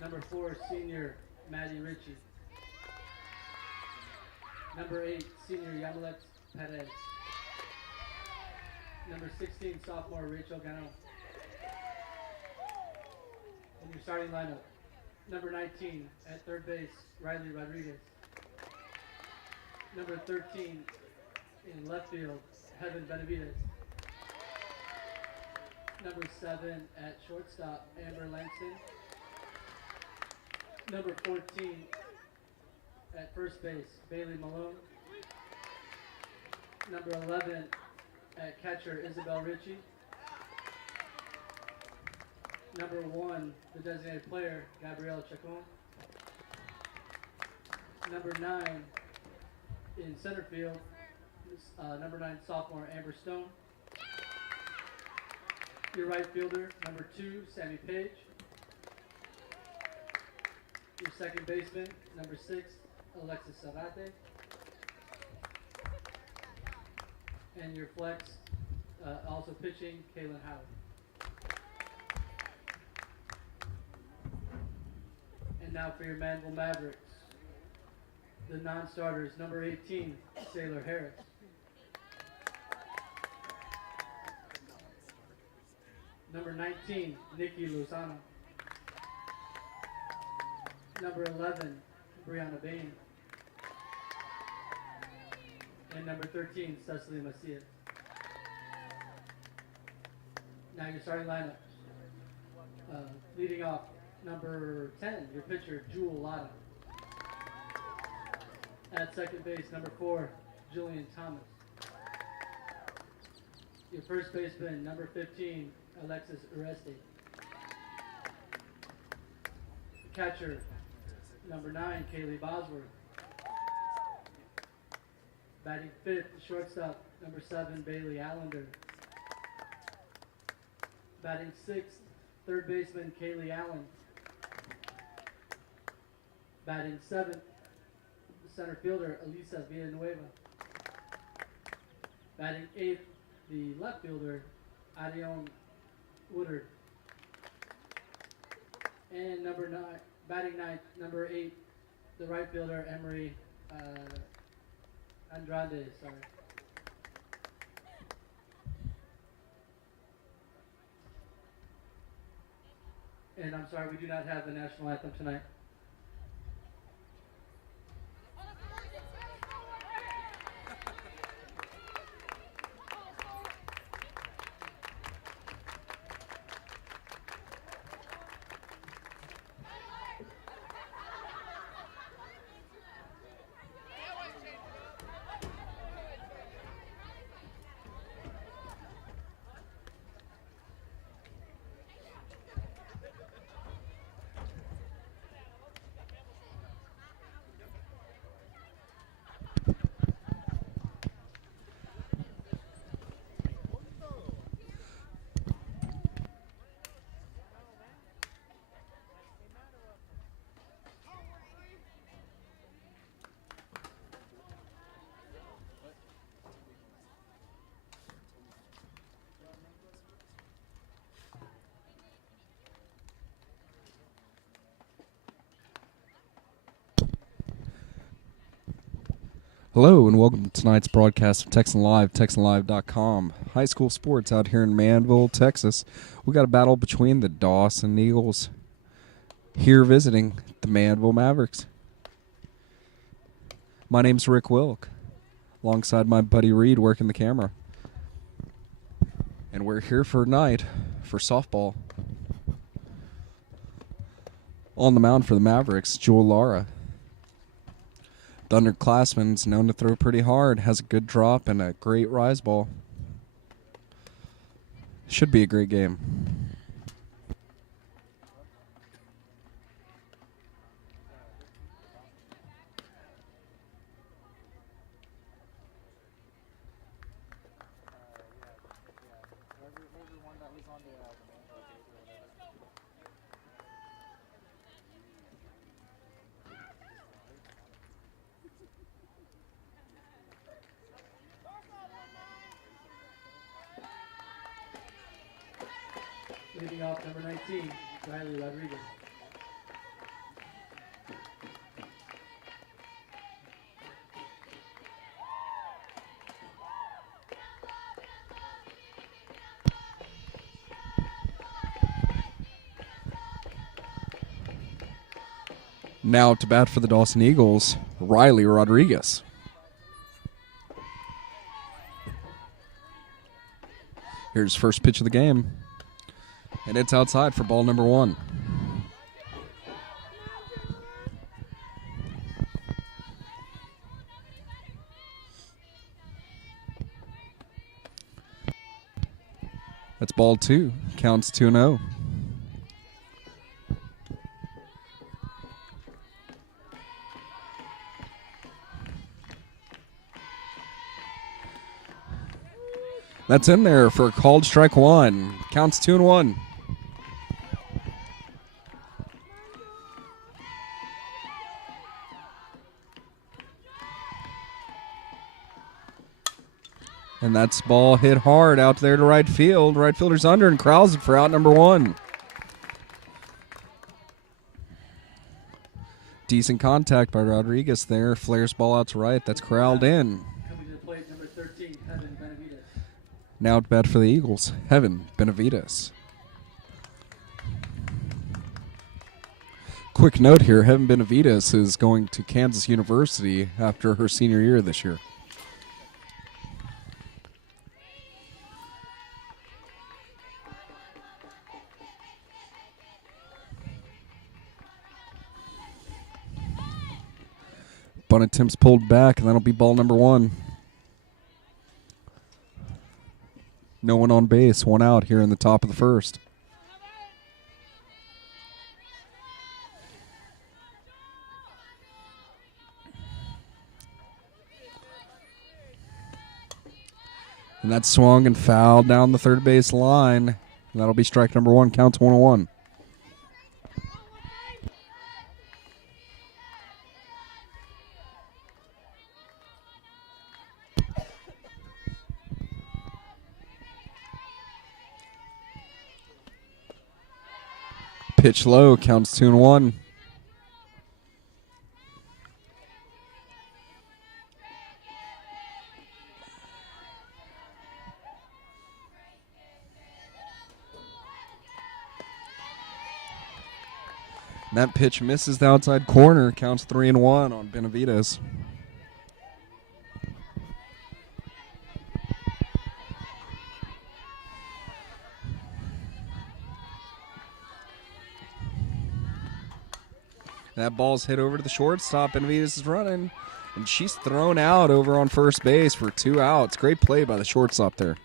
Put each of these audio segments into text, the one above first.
Number 4, senior Maddie Ritchie. Number 8, senior Yamilet Perez. Number 16, sophomore Rachel Ganon. In your starting lineup, number 19 at third base, Riley Rodriguez. Number 13 in left field, Heaven Benavides. Number 7 at shortstop, Amber Langston. Number 14 at first base, Bailey Malone. Number 11 at catcher, Isabel Ritchie. Number 1, the designated player, Gabrielle Chacon. Number 9 in center field, number 9 sophomore, Amber Stone. Your right fielder, number 2, Sammy Page. Your second baseman, number 6, Alexis Sarate. And your flex, also pitching, Kaylin Howard. And now for your Manvel Mavericks. The non-starters, number 18, Sailor Harris. Number 19, Nikki Lozano. Number 11, Brianna Bain. And number 13, Cecily Macias. Now your starting lineup. Leading off, number 10, your pitcher, Jewel Lotta. At second base, number 4, Julian Thomas. Your first baseman, number 15, Alexis Uresti. Catcher, number 9, Kaylee Bosworth. Batting fifth, shortstop, number 7, Bailey Allender. Batting sixth, third baseman, Kaylee Allen. Batting seventh, center fielder, Elisa Villanueva. Batting eighth, the left fielder, Arion Woodard. And batting ninth, number 8, the right fielder, Emery Andrade, sorry. And I'm sorry, we do not have the national anthem tonight. Hello and welcome to tonight's broadcast of Texan Live, TexanLive.com. High school sports out here in Manvel, Texas. We got a battle between the Dawson Eagles here visiting the Manvel Mavericks. My name's Rick Wilk, alongside my buddy Reed working the camera. And we're here for tonight for softball. On the mound for the Mavericks, Jewel Lara. The underclassman's known to throw pretty hard, has a good drop and a great rise ball. Should be a great game. Leading off, number 19, Riley Rodriguez. Now to bat for the Dawson Eagles, Riley Rodriguez. Here's first pitch of the game. And it's outside for ball number 1. That's ball 2. Counts 2-0. That's in there for a called strike 1. Counts 2-1. And that's ball hit hard out there to right field. Right fielder's under and corrals it for out number 1. Decent contact by Rodriguez there. Flares ball out to right. That's corralled in. Coming to the plate, number 13, Evan Benavides. Now to bat for the Eagles, Heaven Benavides. Quick note here, Heaven Benavides is going to Kansas University after her senior year this year. Bunt attempts pulled back, and that'll be ball number 1. No one on base, 1 out here in the top of the first. And that's swung and fouled down the third base line. And that'll be strike number 1, counts 1-1. Pitch low, counts 2-1. That pitch misses the outside corner, counts 3-1 on Benavides. That ball's hit over to the shortstop. Benavides is running, and she's thrown out over on first base for 2 outs. Great play by the shortstop there.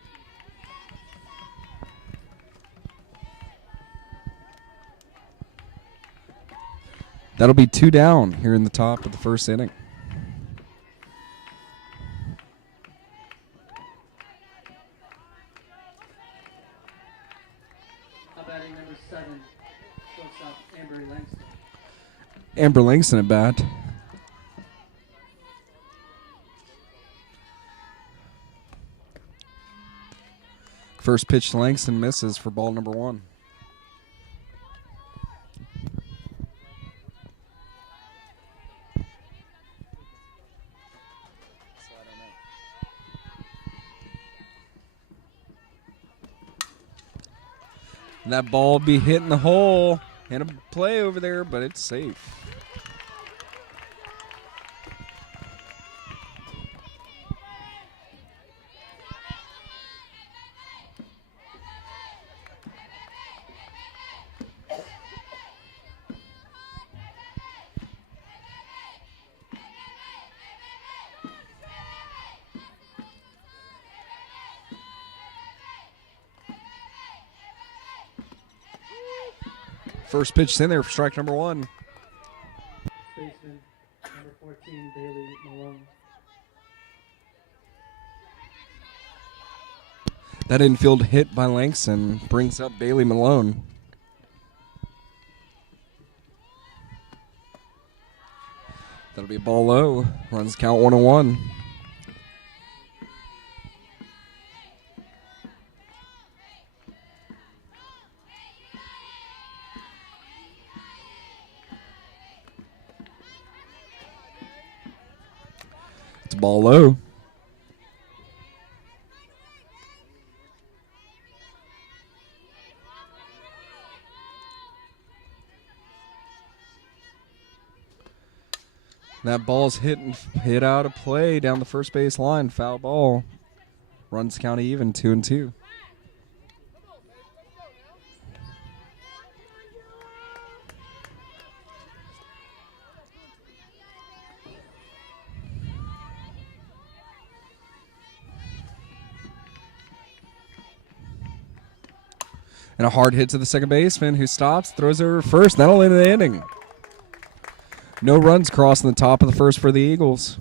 That'll be 2 down here in the top of the first inning. How batting number 7, shortstop Amber Langston. Amber Langston at bat. First pitch to Langston misses for ball number 1. And that ball will be hitting the hole. And a play over there, but it's safe. First pitch in there for strike number 1. Baseman, number 14, Bailey Malone. That infield hit by Langston brings up Bailey Malone. That'll be a ball low. Runs count 1-1. It's a ball low. That ball's hit out of play down the first base line. Foul ball. Runs count even, 2-2. And a hard hit to the second baseman who stops, throws over first. That'll end the inning. No runs crossing the top of the first for the Eagles.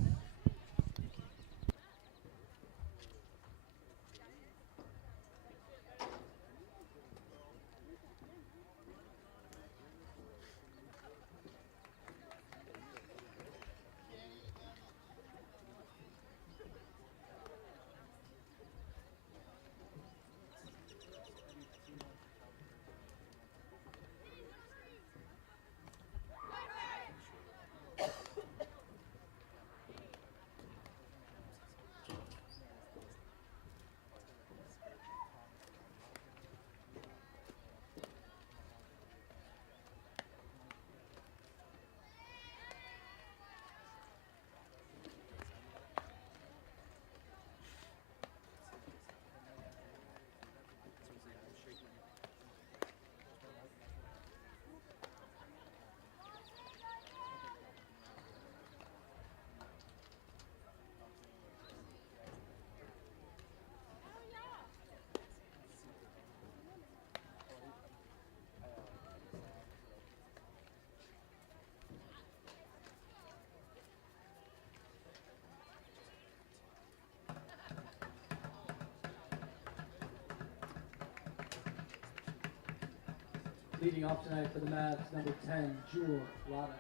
Leading off tonight for the Mavs, number 10, Jewel Lada.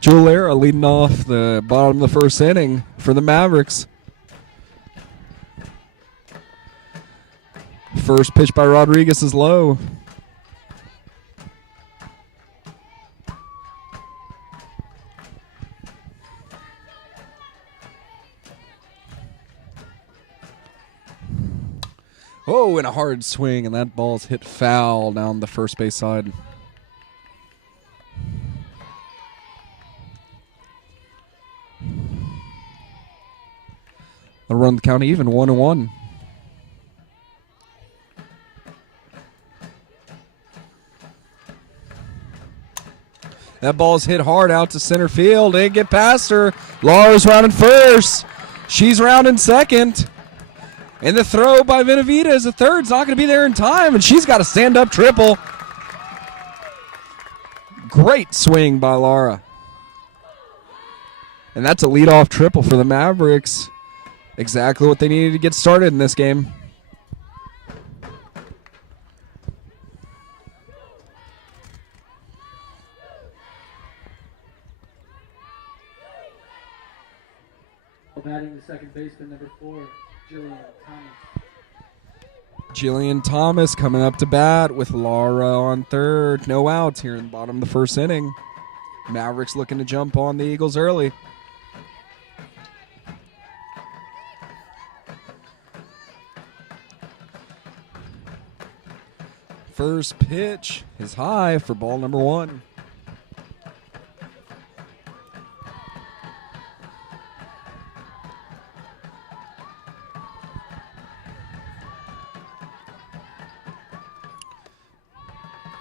Jewelera leading off the bottom of the first inning for the Mavericks. First pitch by Rodriguez is low. Oh, and a hard swing, and that ball's hit foul down the first base side. They'll run the count even, 1-1. That ball's hit hard out to center field. Didn't get past her. Laura's rounding first. She's rounding second. And the throw by Benavidez, the third's not going to be there in time, and she's got a stand-up triple. Great swing by Laura. And that's a leadoff triple for the Mavericks. Exactly what they needed to get started in this game. Batting the second baseman, number 4, Jillian Thomas. Jillian Thomas coming up to bat with Laura on third. No outs here in the bottom of the first inning. Mavericks looking to jump on the Eagles early. First pitch is high for ball number 1.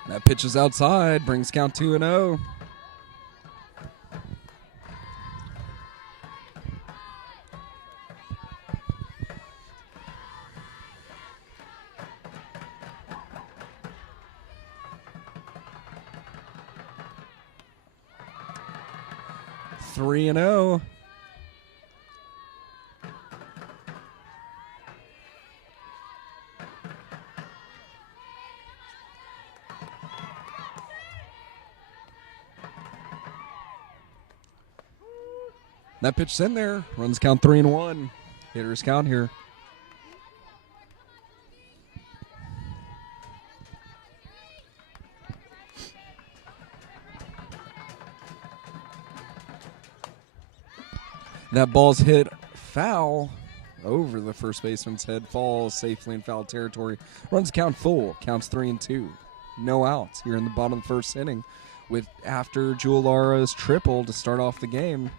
That pitch is outside, brings count 2-0. Three and 0. That pitch's in there. Runs count 3-1. Hitters count here. That ball's hit foul over the first baseman's head, falls safely in foul territory. Runs count full, counts 3-2. No outs here in the bottom of the first inning with after Julara's triple to start off the game.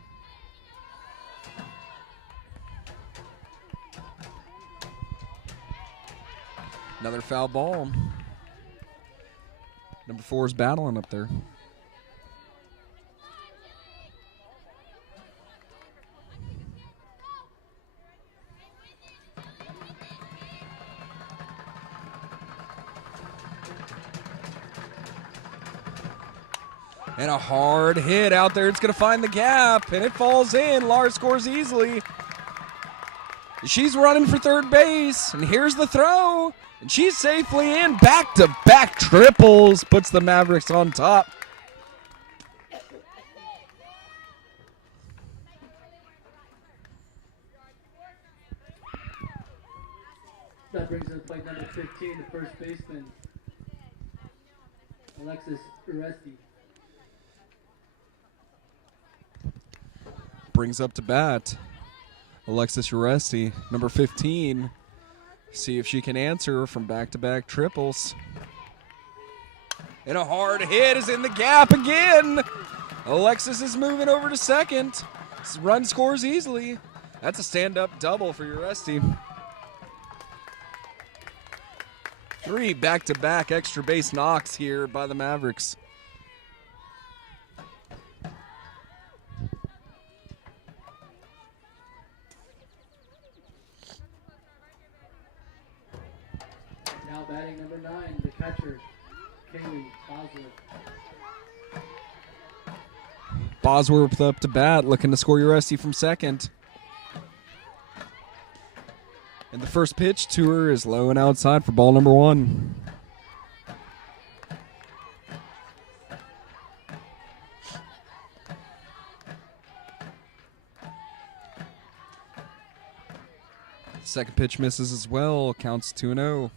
Another foul ball. Number 4 is battling up there. And a hard hit out there. It's going to find the gap, and it falls in. Lars scores easily. She's running for third base, and here's the throw. And she's safely in. Back-to-back triples puts the Mavericks on top. That brings us plate number 15, the first baseman, Alexis Uresti. Brings up to bat Alexis Uresti, number 15. See if she can answer from back-to-back triples. And a hard hit is in the gap again. Alexis is moving over to second. Run scores easily. That's a stand-up double for Uresti. 3 back-to-back extra base knocks here by the Mavericks. Now batting number 9, the catcher, Kaylee Bosworth. Bosworth up to bat, looking to score Uresti from second. And the first pitch to her is low and outside for ball number 1. Second pitch misses as well, counts 2-0.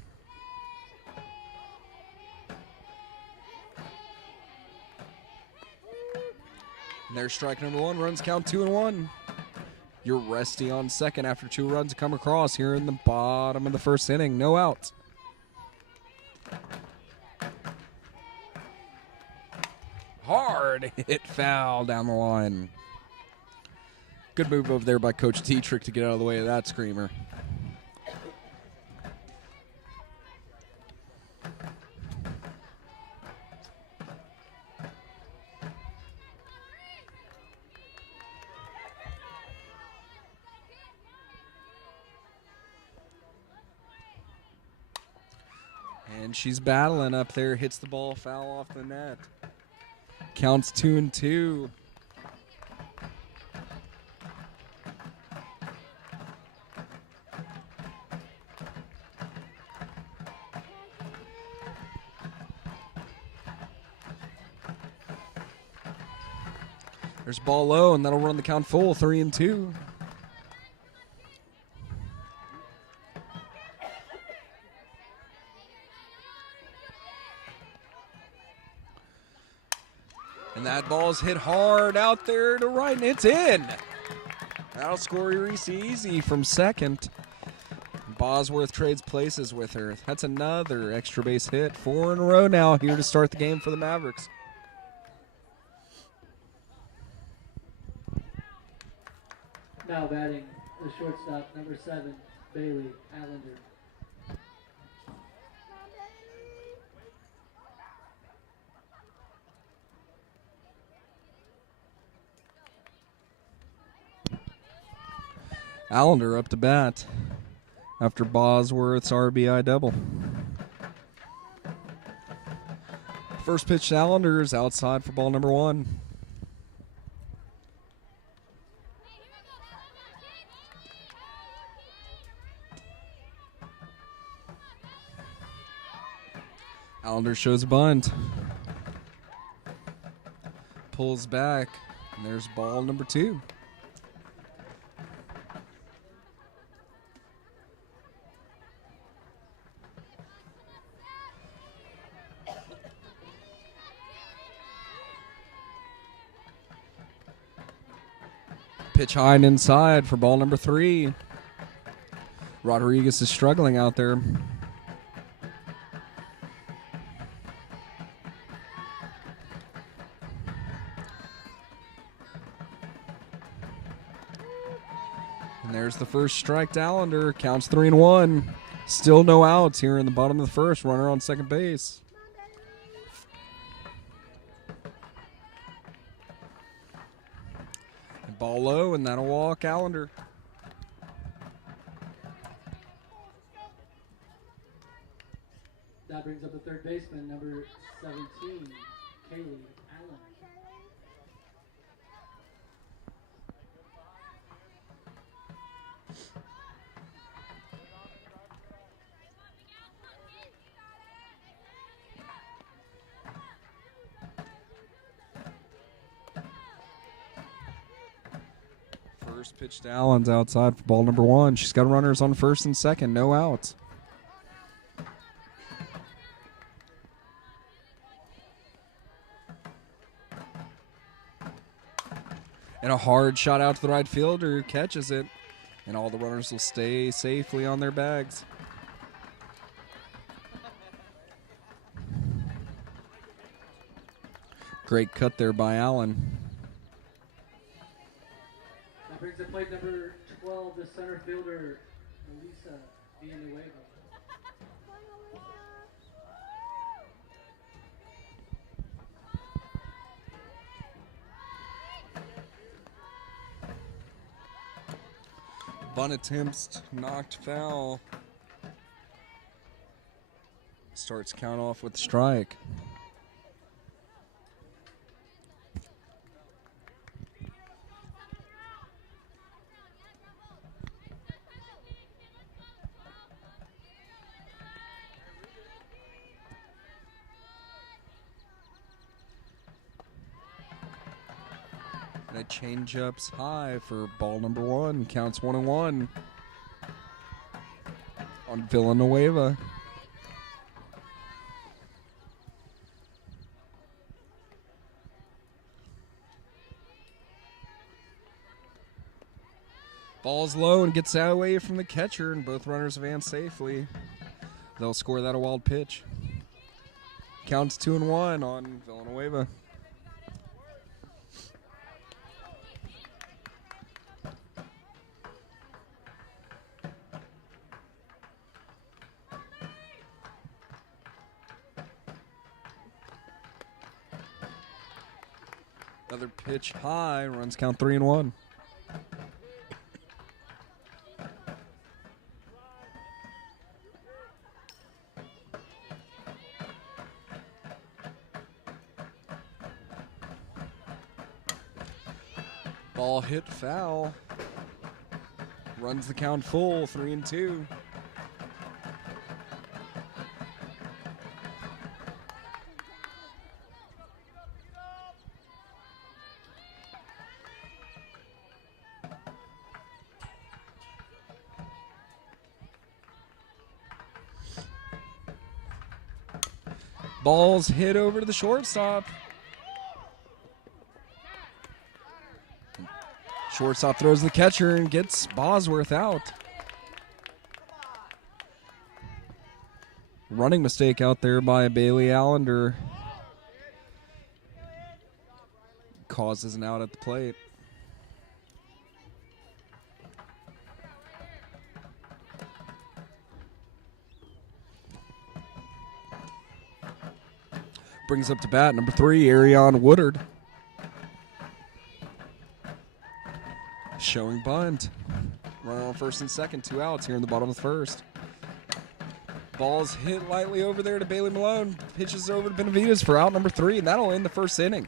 And there's strike number 1, runs count 2-1. Uresti on second after 2 runs come across here in the bottom of the first inning. No outs. Hard hit foul down the line. Good move over there by Coach Dietrich to get out of the way of that screamer. And she's battling up there, hits the ball foul off the net. Counts 2-2. There's ball low, and that'll run the count full, 3-2. And that ball's hit hard out there to right, and it's in. That'll score Reese easy from second. Bosworth trades places with her. That's another extra base hit. 4 in a row now here to start the game for the Mavericks. Now batting the shortstop, number 7, Bailey Allender. Allender up to bat after Bosworth's RBI double. First pitch to Allender is outside for ball number 1. Allender shows a bunt. Pulls back, and there's ball number 2. Pitch high and inside for ball number 3. Rodriguez is struggling out there. And there's the first strike to Allender. Counts 3-1. Still no outs here in the bottom of the first. Runner on second base. And ball low, and that'll walk Allender. That brings up the third baseman, number 17, Kaylee Allen. First pitch to Allen's outside for ball number 1. She's got runners on first and second, no outs. And a hard shot out to the right fielder who catches it. And all the runners will stay safely on their bags. Great cut there by Allen. That brings up plate number 12, the center fielder, Elisa Villanueva. Bunt attempts knocked foul. Starts count off with the strike. And a change-up's high for ball number 1. Counts 1-1 on Villanueva. Ball's low and gets out away from the catcher, and both runners advance safely. They'll score that a wild pitch. Counts 2-1 on Villanueva. Another pitch high, runs count 3-1. Ball hit foul. Runs the count full, 3-2. Ball's hit over to the shortstop. Shortstop throws the catcher and gets Bosworth out. Running mistake out there by Bailey Allender. Causes an out at the plate. Brings up to bat number 3, Ariane Woodard. Showing bunt. Runner on first and second, 2 outs here in the bottom of the first. Ball's hit lightly over there to Bailey Malone. Pitches over to Benavides for out number 3, and that'll end the first inning.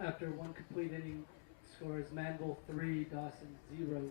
After one complete inning, scores Manvel 3, Dawson 0.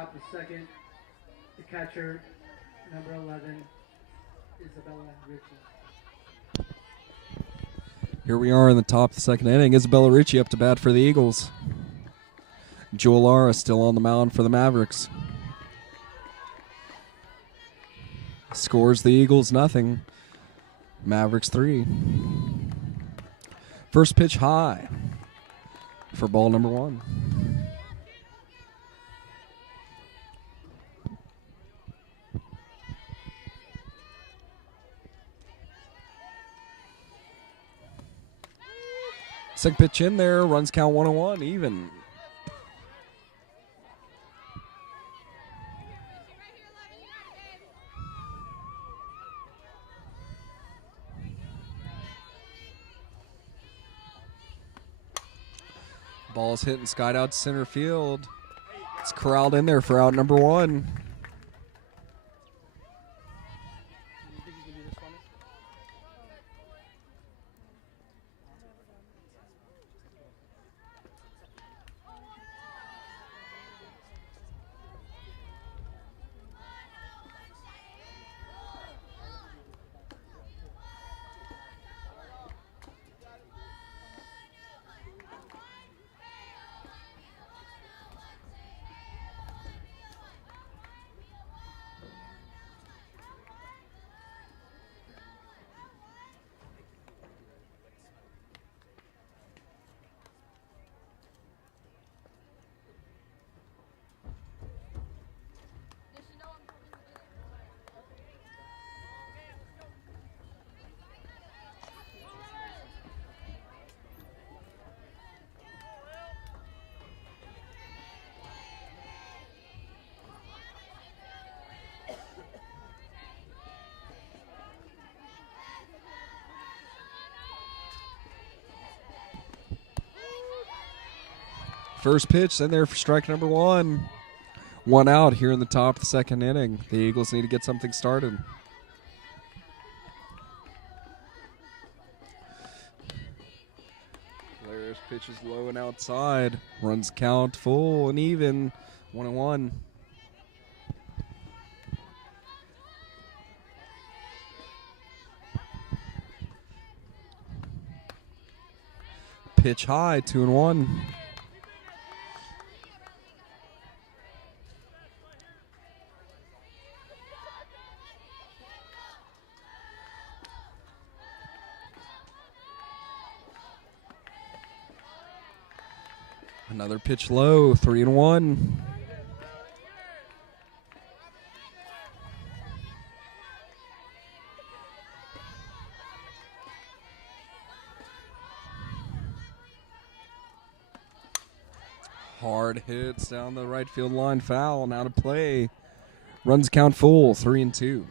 top of the second. The catcher, number 11, Isabella Ritchie. Here we are in the top of the second inning. Isabella Ritchie up to bat for the Eagles. Joel Lara still on the mound for the Mavericks. Scores the Eagles 0. Mavericks 3. First pitch high for ball number 1. Second pitch in there, runs count 1-1, even. Ball's hitting skied out to center field. It's corralled in there for out number 1. First pitch in there for strike number 1. 1 out here in the top of the second inning. The Eagles need to get something started. Blair's pitch is low and outside. Runs count full and even. 1-1. Pitch high, 2-1. Another pitch low, 3-1. Hard hits down the right field line, foul, and out of play. Runs count full, 3-2.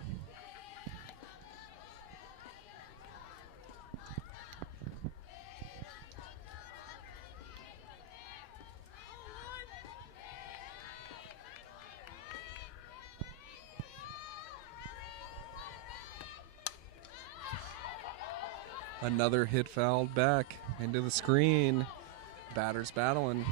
Another hit fouled back into the screen. Batters battling.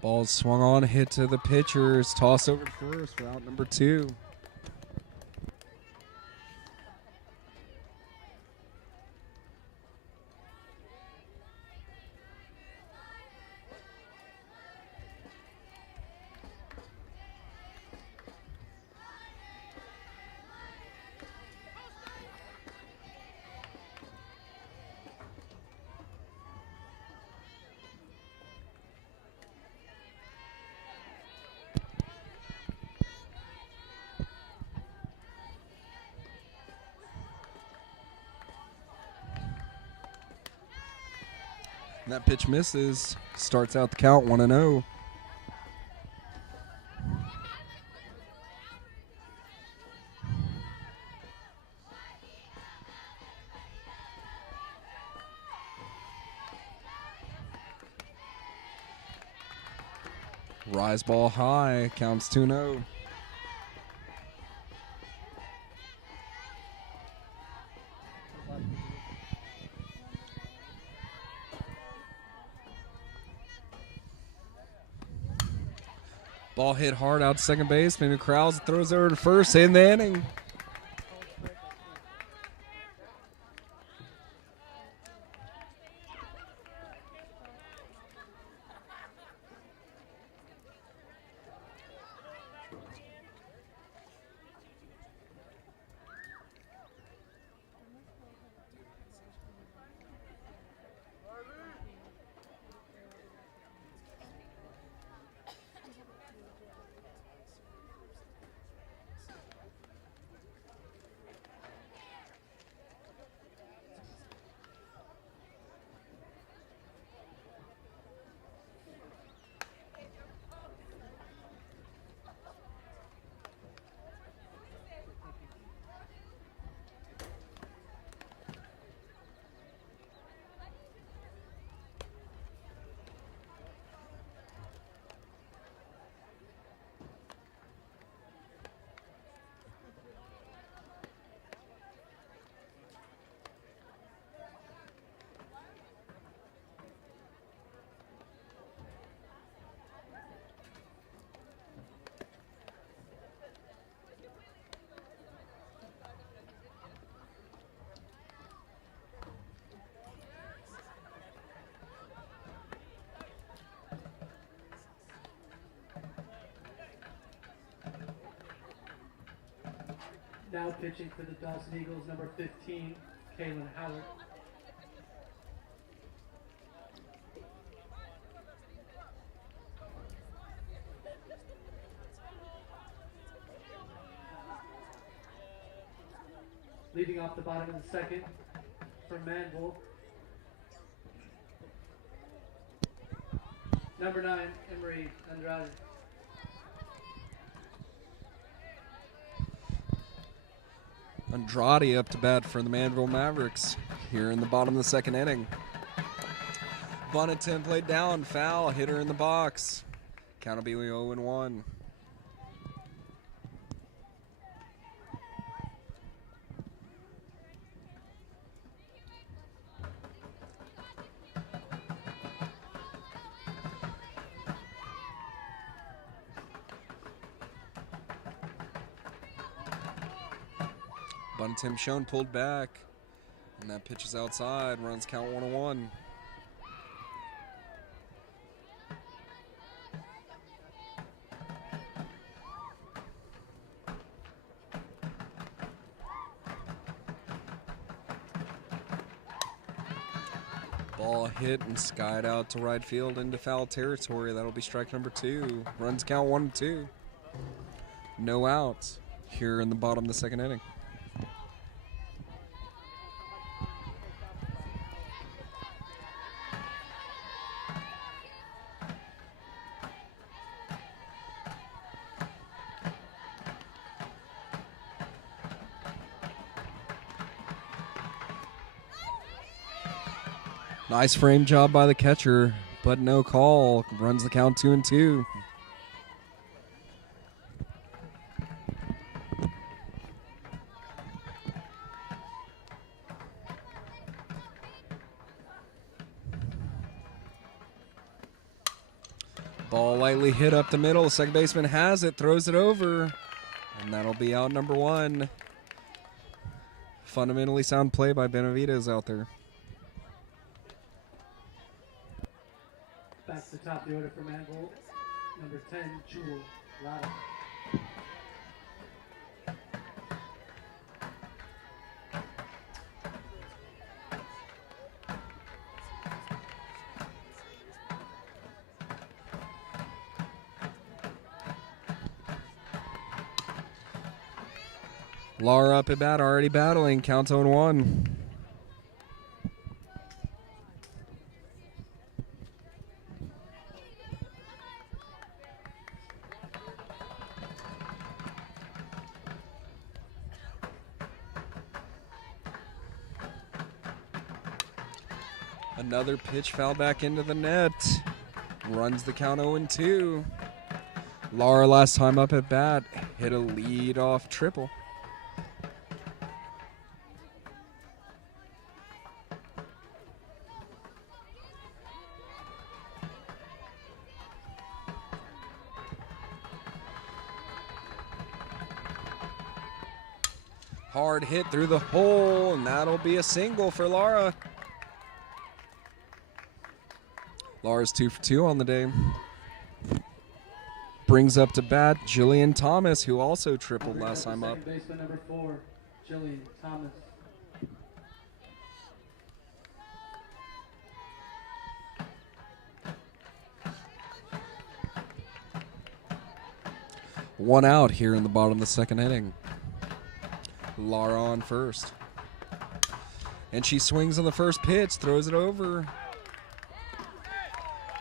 Ball's swung on, hit to the pitchers. Toss over to first for out number 2. That pitch misses. Starts out the count 1-0. Rise ball high. Counts 2-0. Ball hit hard out to second base. Maybe Krause throws over to first in the inning. Now pitching for the Dawson Eagles, number 15, Kalen Howard. Leading off the bottom of the second from Manvel, number 9, Emery Andrade. Andrade up to bat for the Manvel Mavericks here in the bottom of the second inning. Bunt attempt played down, foul, hitter in the box. Count will be 0-1. Bunt attempt shown, pulled back, and that pitch is outside. Runs count 1-1. Ball hit and skied out to right field into foul territory. That'll be strike number 2. Runs count 1-2. No outs here in the bottom of the second inning. Nice frame job by the catcher, but no call. Runs the count 2-2. Ball lightly hit up the middle. The second baseman has it, throws it over, and that'll be out number 1. Fundamentally sound play by Benavidez out there. Back to the top of the order for Manvel, number 10, Jewel Lada. Lara up at bat, already battling. Counts 0-1. Another pitch foul back into the net. Runs the count 0-2. Laura, last time up at bat, hit a lead-off triple. Hard hit through the hole, and that'll be a single for Laura. Laura's 2 for 2 on the day. Brings up to bat Jillian Thomas, who also tripled last time up. Second baseman number 4, Jillian Thomas. One out here in the bottom of the second inning. Laura on first. And she swings on the first pitch, throws it over.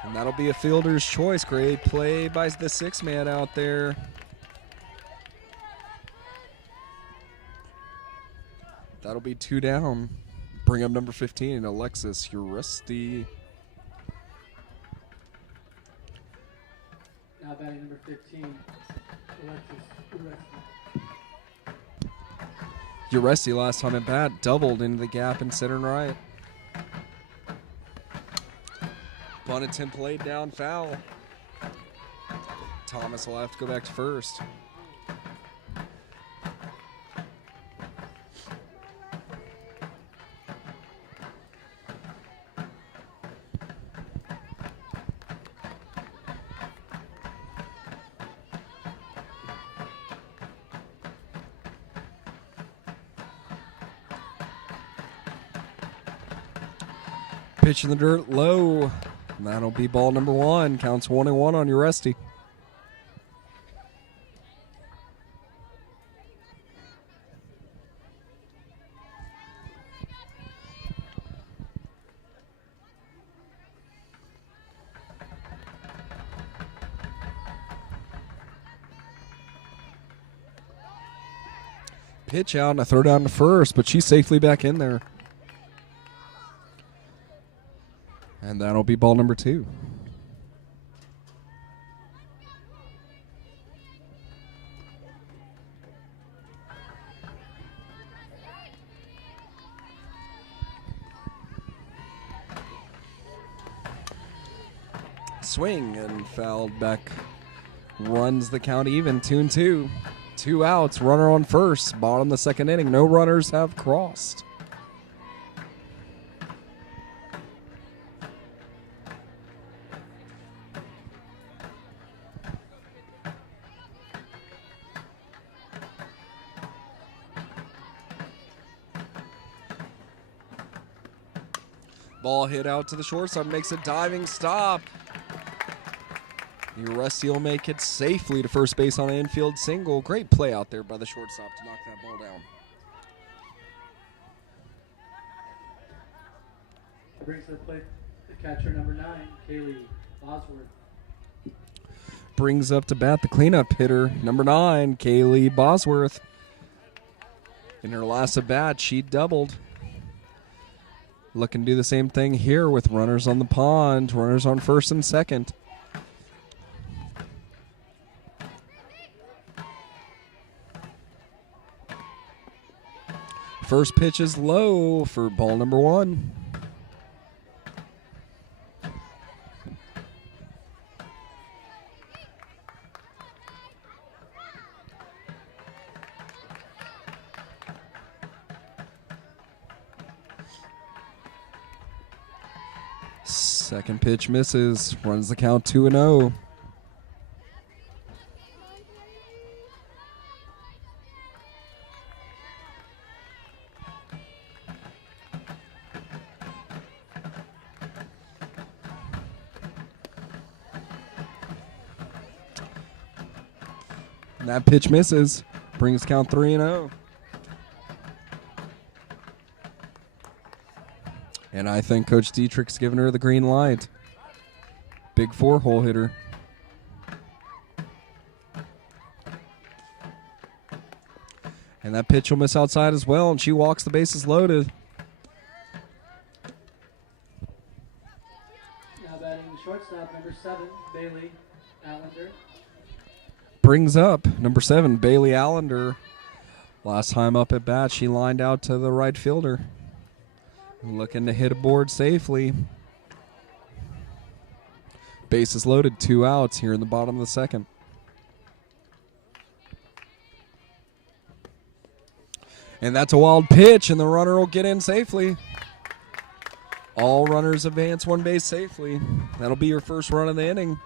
And that'll be a fielder's choice. Great play by the 6-man out there. That'll be 2 down. Bring up number 15, Alexis Uresti. Now batting number 15, Alexis Uresti. Uresti last time at bat doubled into the gap in center and right. Bunt attempt laid down, foul. Thomas will have to go back to first. Pitch in the dirt low. And that'll be ball number 1. Counts 1-1 on Uresti. Pitch out and a throw down to first, but she's safely back in there. And that'll be ball number 2. Swing and fouled back. Runs the count even, 2-2. 2 outs, runner on first. Bottom of the second inning. No runners have crossed. Ball hit out to the shortstop, makes a diving stop. Uresti will make it safely to first base on an infield single. Great play out there by the shortstop to knock that ball down. Brings to the plate the catcher number 9, Kaylee Bosworth. Brings up to bat the cleanup hitter, number 9, Kaylee Bosworth. In her last at bat, she doubled. Looking to do the same thing here with runners on the pond, runners on first and second. First pitch is low for ball number 1. Second pitch misses, runs the count 2-0. And that pitch misses, brings count 3-0. And I think Coach Dietrich's giving her the green light. Big 4-hole hitter. And that pitch will miss outside as well, and she walks the bases loaded. Now batting the shortstop, number 7, Bailey Allender. brings up number 7, Bailey Allender. Last time up at bat, she lined out to the right fielder. Looking to hit a board safely. Bases loaded, 2 outs here in the bottom of the second. And that's a wild pitch, and the runner will get in safely. All runners advance 1 base safely. That'll be your first run of the inning.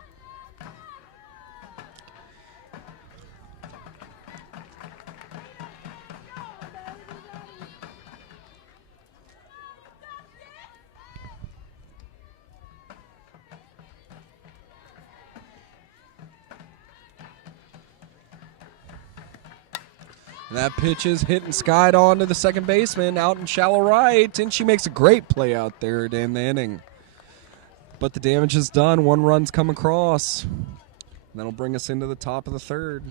And that pitch is hit and skied on to the second baseman out in shallow right, and she makes a great play out there to end the inning. But the damage is done. 1 run's come across. And that'll bring us into the top of the third.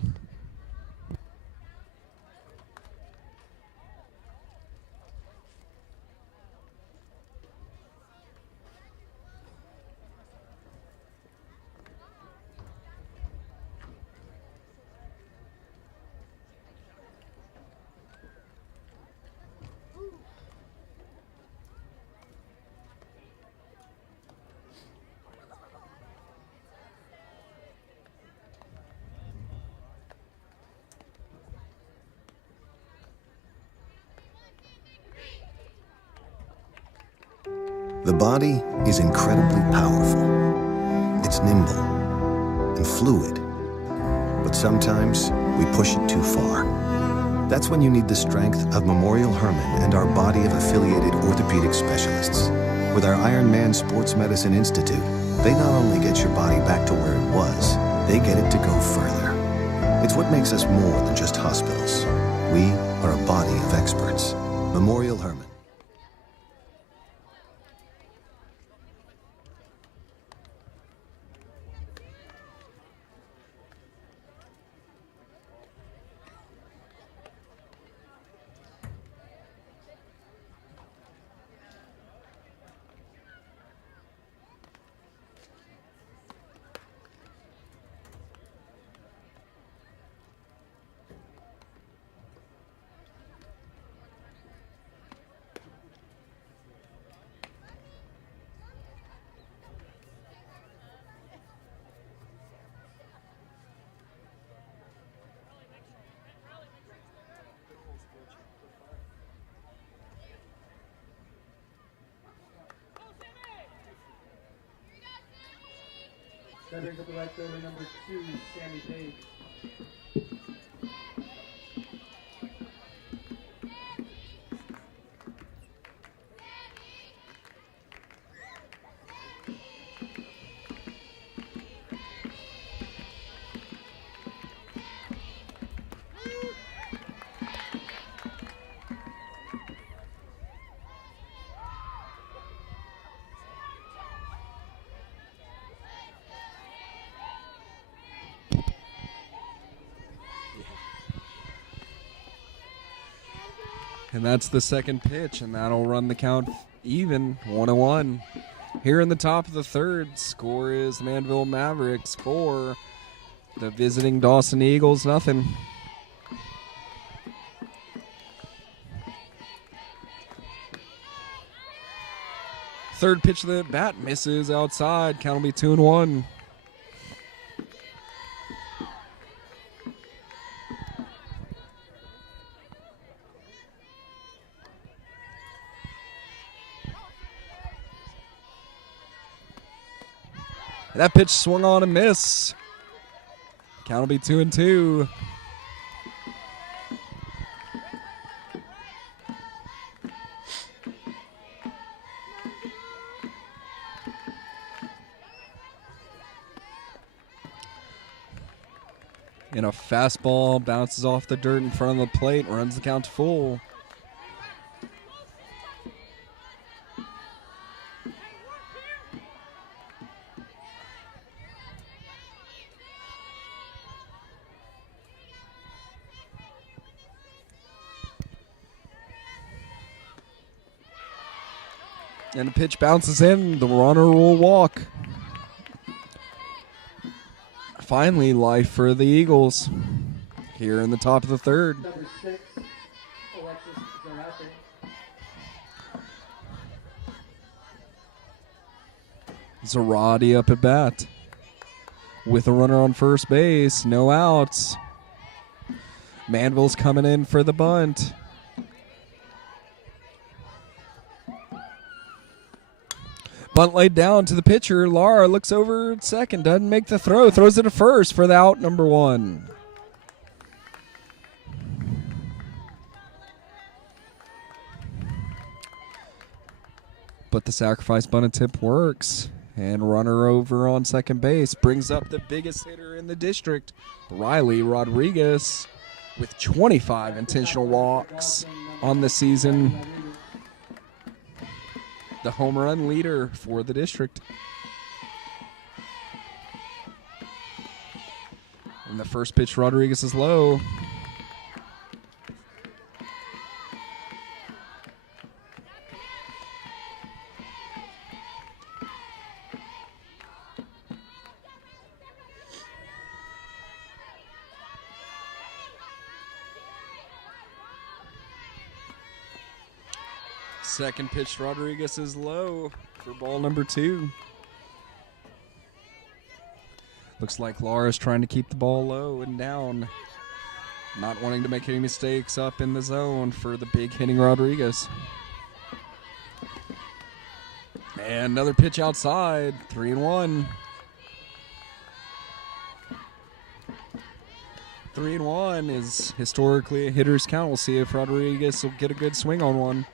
The body is incredibly powerful. It's nimble and fluid, but sometimes we push it too far. That's when you need the strength of Memorial Hermann and our body of affiliated orthopedic specialists. With our Iron Man Sports Medicine Institute, they not only get your body back to where it was, they get it to go further. It's what makes us more than just hospitals. We are a body of experts. Memorial Hermann. That brings up the right fielder, number 2, Sammy Page. And that's the second pitch, and that'll run the count even, 1-1. Here in the top of the third, score is Manvel Mavericks 4, the visiting Dawson Eagles 0. Third pitch of the bat misses outside. Count will be 2-1. That pitch swung on and miss. Count will be 2-2. And a fastball bounces off the dirt in front of the plate, runs the count to full. And the pitch bounces in. The runner will walk. finally life for the Eagles here in the top of the third. Number 6, Alexis Zarate. Zarate up at bat with a runner on first base, no outs. Manvel's coming in for the bunt. Bunt laid down to the pitcher. Lara looks over at second, doesn't make the throw, throws it to first for the out, number 1. But the sacrifice bunt and tip works. And runner over on second base brings up the biggest hitter in the district, Riley Rodriguez, with 25 intentional walks on the season. The home run leader for the district. And the first pitch, Rodriguez is low. Second pitch, Rodriguez is low for ball number 2. Looks like Lara's trying to keep the ball low and down. Not wanting to make any mistakes up in the zone for the big hitting Rodriguez. And another pitch outside, 3-1. 3-1 is historically a hitter's count. We'll see if Rodriguez will get a good swing on one.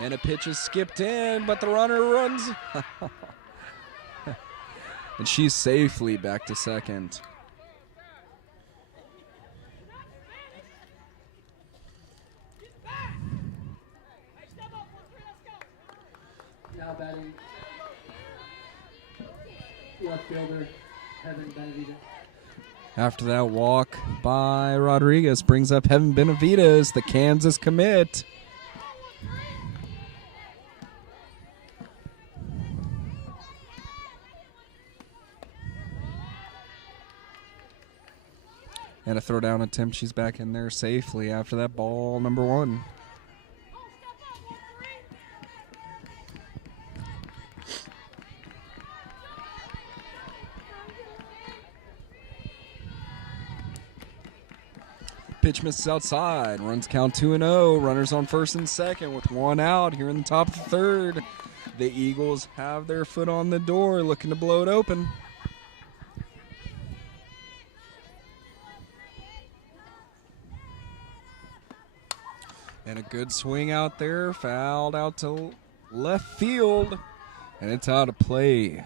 And a pitch is skipped in, but the runner runs. And she's safely back to second. Now batting, left fielder, Heaven Benavides. After that walk by Rodriguez brings up Heaven Benavides, the Kansas commit. And a throw down attempt. She's back in there safely after that ball, number 1. Pitch misses outside. Runs count 2-0. Runners on first and second with 1 out here in the top of the third. The Eagles have their foot on the door, looking to blow it open. And a good swing out there, fouled out to left field, and it's out of play.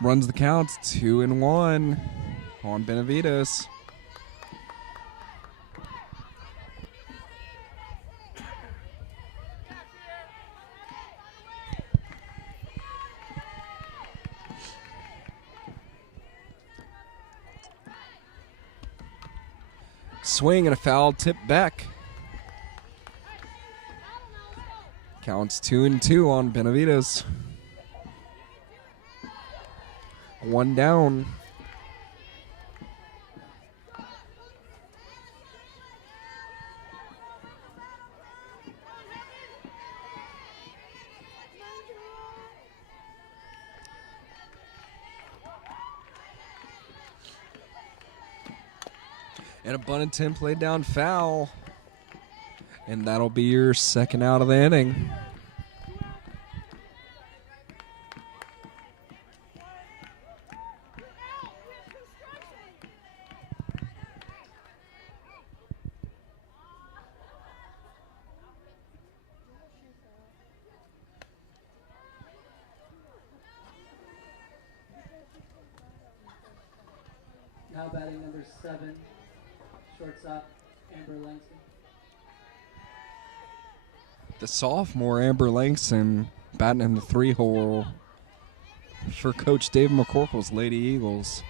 Runs the count, 2-1 on Benavides. Swing and a foul tip back. Counts 2-2 on Benavides. 1 down. And a bunt attempt laid down foul. And that'll be your second out of the inning. Now batting number 7, shortstop, Amber Langston. The sophomore Amber Langston batting in the 3-hole for Coach Dave McCorkle's Lady Eagles.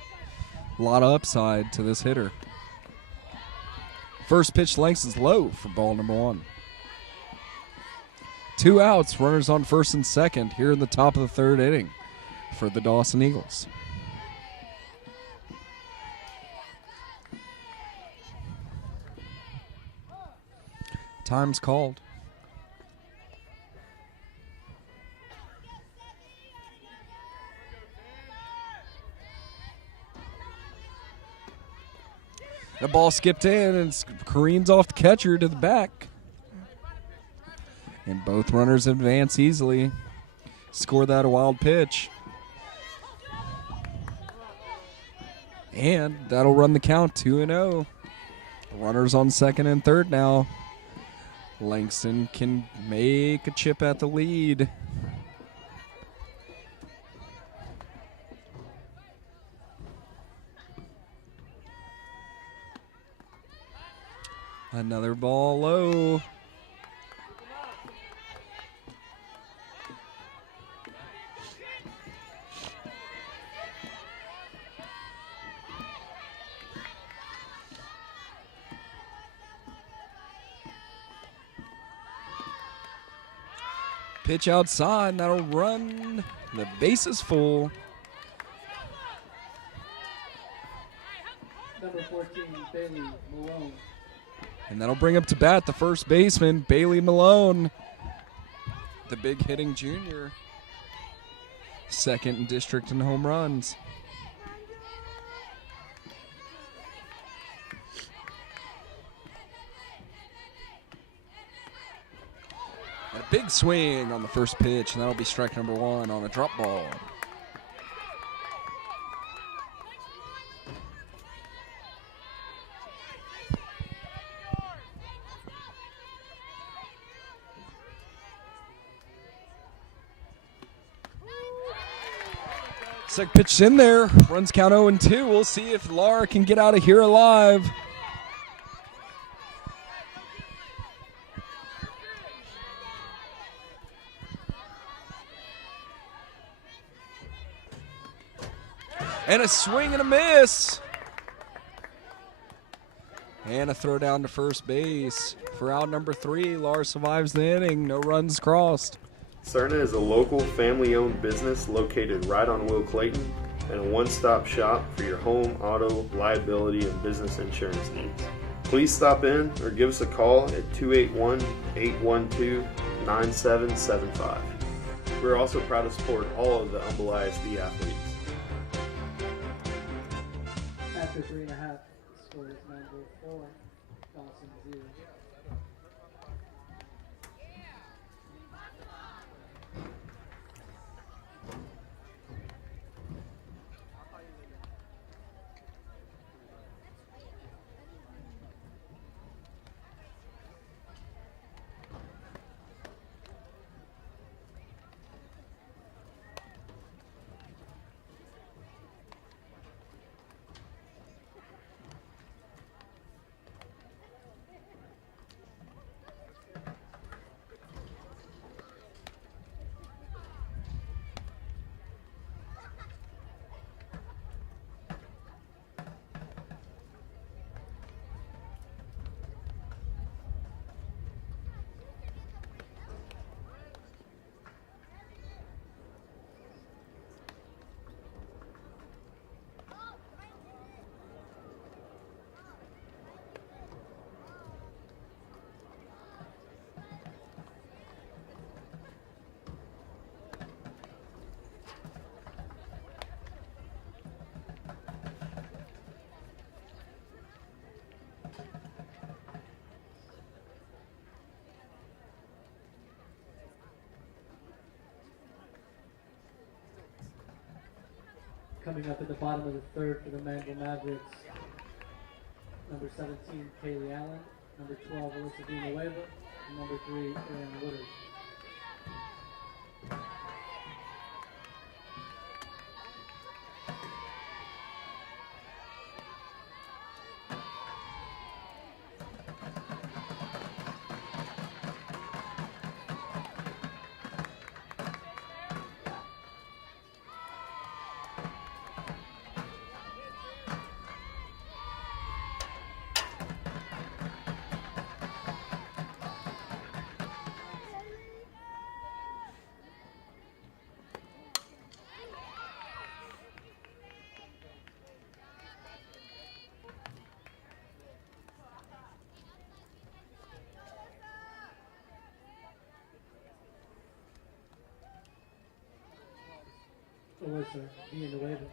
A lot of upside to this hitter. First pitch length is low for ball number 1. 2 outs, runners on first and second here in the top of the 3rd inning for the Dawson Eagles. Time's called. The ball skipped in and careens off the catcher to the back. And both runners advance easily. Score that a wild pitch. And that'll run the count 2-0. Runners on second and third now. Langston can make a chip at the lead. Another ball low. Pitch outside, that'll run. The base is full. Number 14, Bailey Malone. And that'll bring up to bat the first baseman, Bailey Malone, the big hitting junior. Second in district in home runs. And a big swing on the first pitch, and that'll be strike number 1 on a drop ball. Second pitch in there, runs count 0-2. We'll see if Lara can get out of here alive. And a swing and a miss. And a throw down to first base. For out number 3, Lara survives the inning. No runs crossed. Cerna is a local family-owned business located right on Will Clayton and a one-stop shop for your home, auto, liability, and business insurance needs. Please stop in or give us a call at 281-812-9775. We're also proud to support all of the Humble ISD athletes. After 3.5, score is Manvel 4, Dawson 0. Coming up at the bottom of the 3rd for the Manvel Mavericks, number 17, Kaylee Allen, number 12, Alyssa Villanueva, and number 3, Aaron Woodard. Alyssa Villanueva.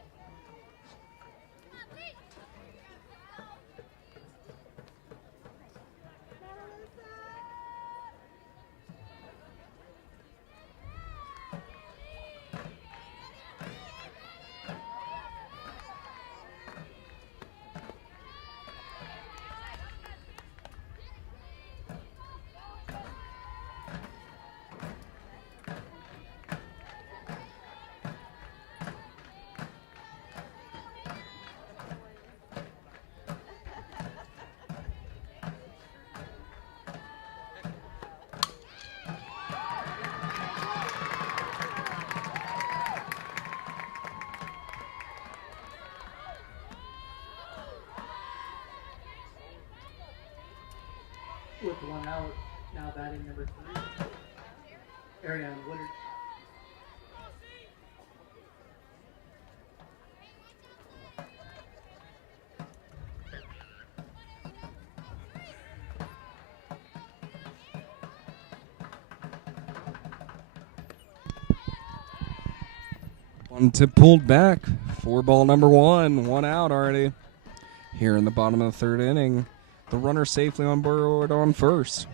With one out, now batting number 3, Ariane Woodard. One tip pulled back. 4-ball number 1. 1 out already. Here in the bottom of the 3rd inning. The runner safely on board on first.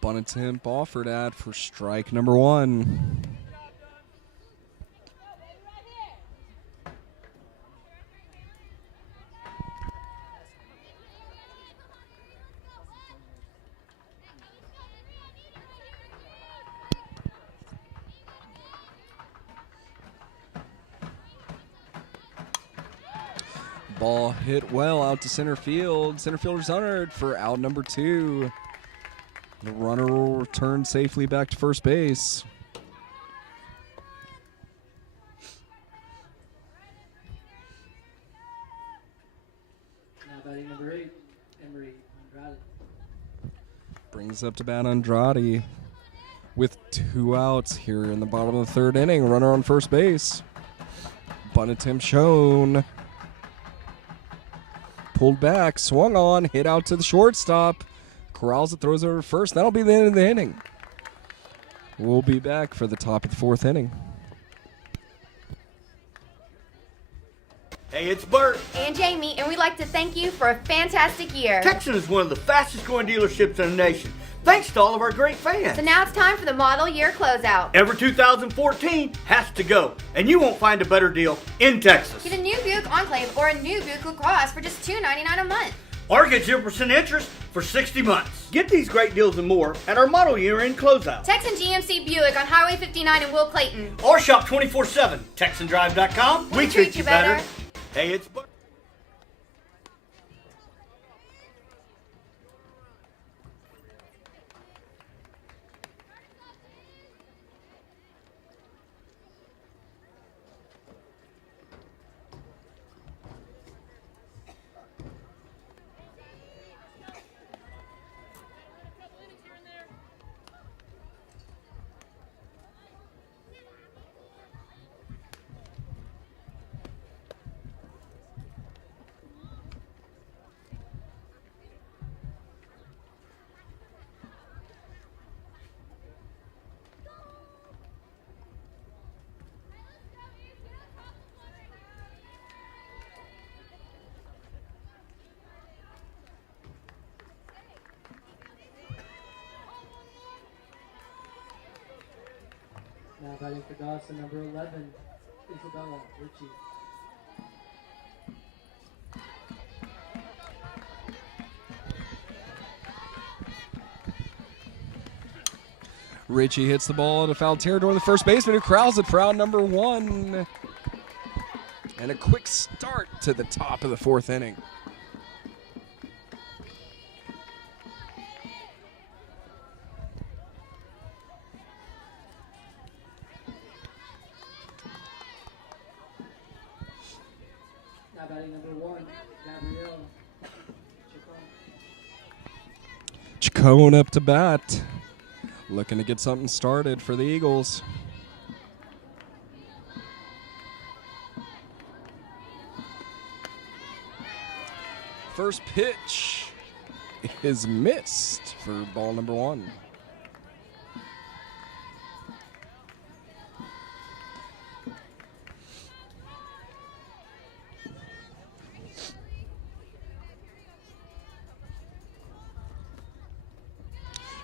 Bunt attempt offered at for strike number 1. Ball hit well out to center field. Center fielder's under it for out number 2. The runner will return safely back to first base. Now batting number 8, Emery Andrade. Brings up to bat Andrade with 2 outs here in the bottom of the 3rd inning. Runner on first base. Bunt attempt shown. Pulled back, swung on, hit out to the shortstop. Corrals it, throws over first. That'll be the end of the inning. We'll be back for the top of the 4th inning. Hey, it's Bert. And Jamie, and we'd like to thank you for a fantastic year. Texan is one of the fastest growing dealerships in the nation, thanks to all of our great fans. So now it's time for the model year closeout. Every 2014 has to go, and you won't find a better deal in Texas. Get a new Buick Enclave or a new Buick LaCrosse for just $299 a month. Or get 0% interest for 60 months. Get these great deals and more at our model year end closeout. Texan GMC Buick on Highway 59 in Will Clayton. Or shop 24/7, TexanDrive.com. We treat you better. Hey, it's Bert. Now batting for Dawson, number 11, Isabella Ritchie. Ritchie hits the ball into foul territory. The first baseman who corrals it for out number 1. And a quick start to the top of the 4th inning. Now batting number 1, Gabrielle Chacon. Chacon up to bat. Looking to get something started for the Eagles. First pitch is missed for ball number 1.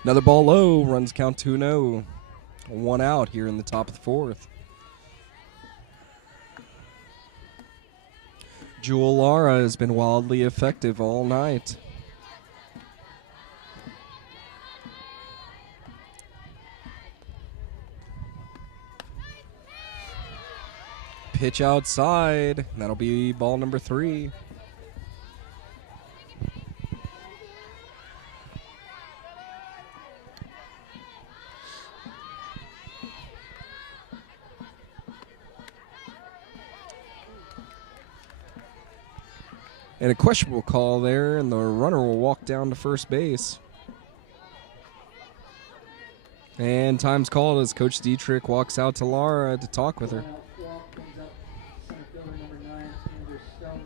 Another ball low, runs count 2-0. 1 out here in the top of the 4th. Jewel Lara has been wildly effective all night. Pitch outside. That'll be ball number 3. And a questionable call there, and the runner will walk down to first base. And time's called as Coach Dietrich walks out to Lara to talk with her. Walk brings up center fielder number 9, Andrew Stone.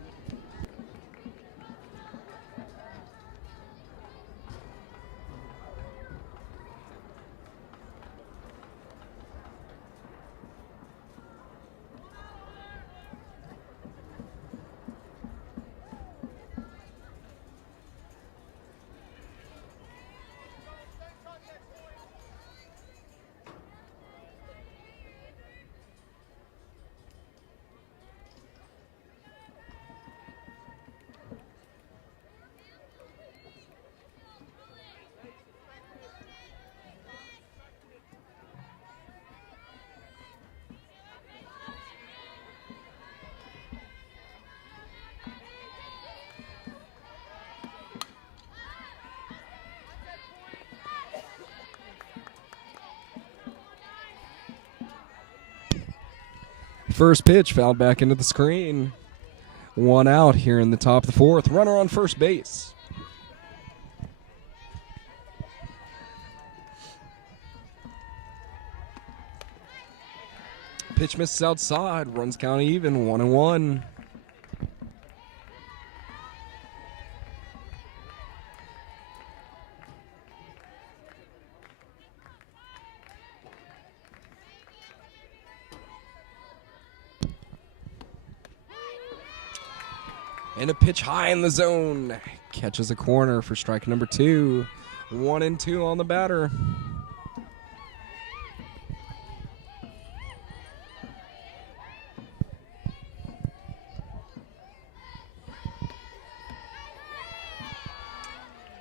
First pitch fouled back into the screen. 1 out here in the top of the 4th. Runner on first base. Pitch misses outside. Runs count even. 1-1. And a pitch high in the zone. Catches a corner for strike number 2. 1-2 on the batter.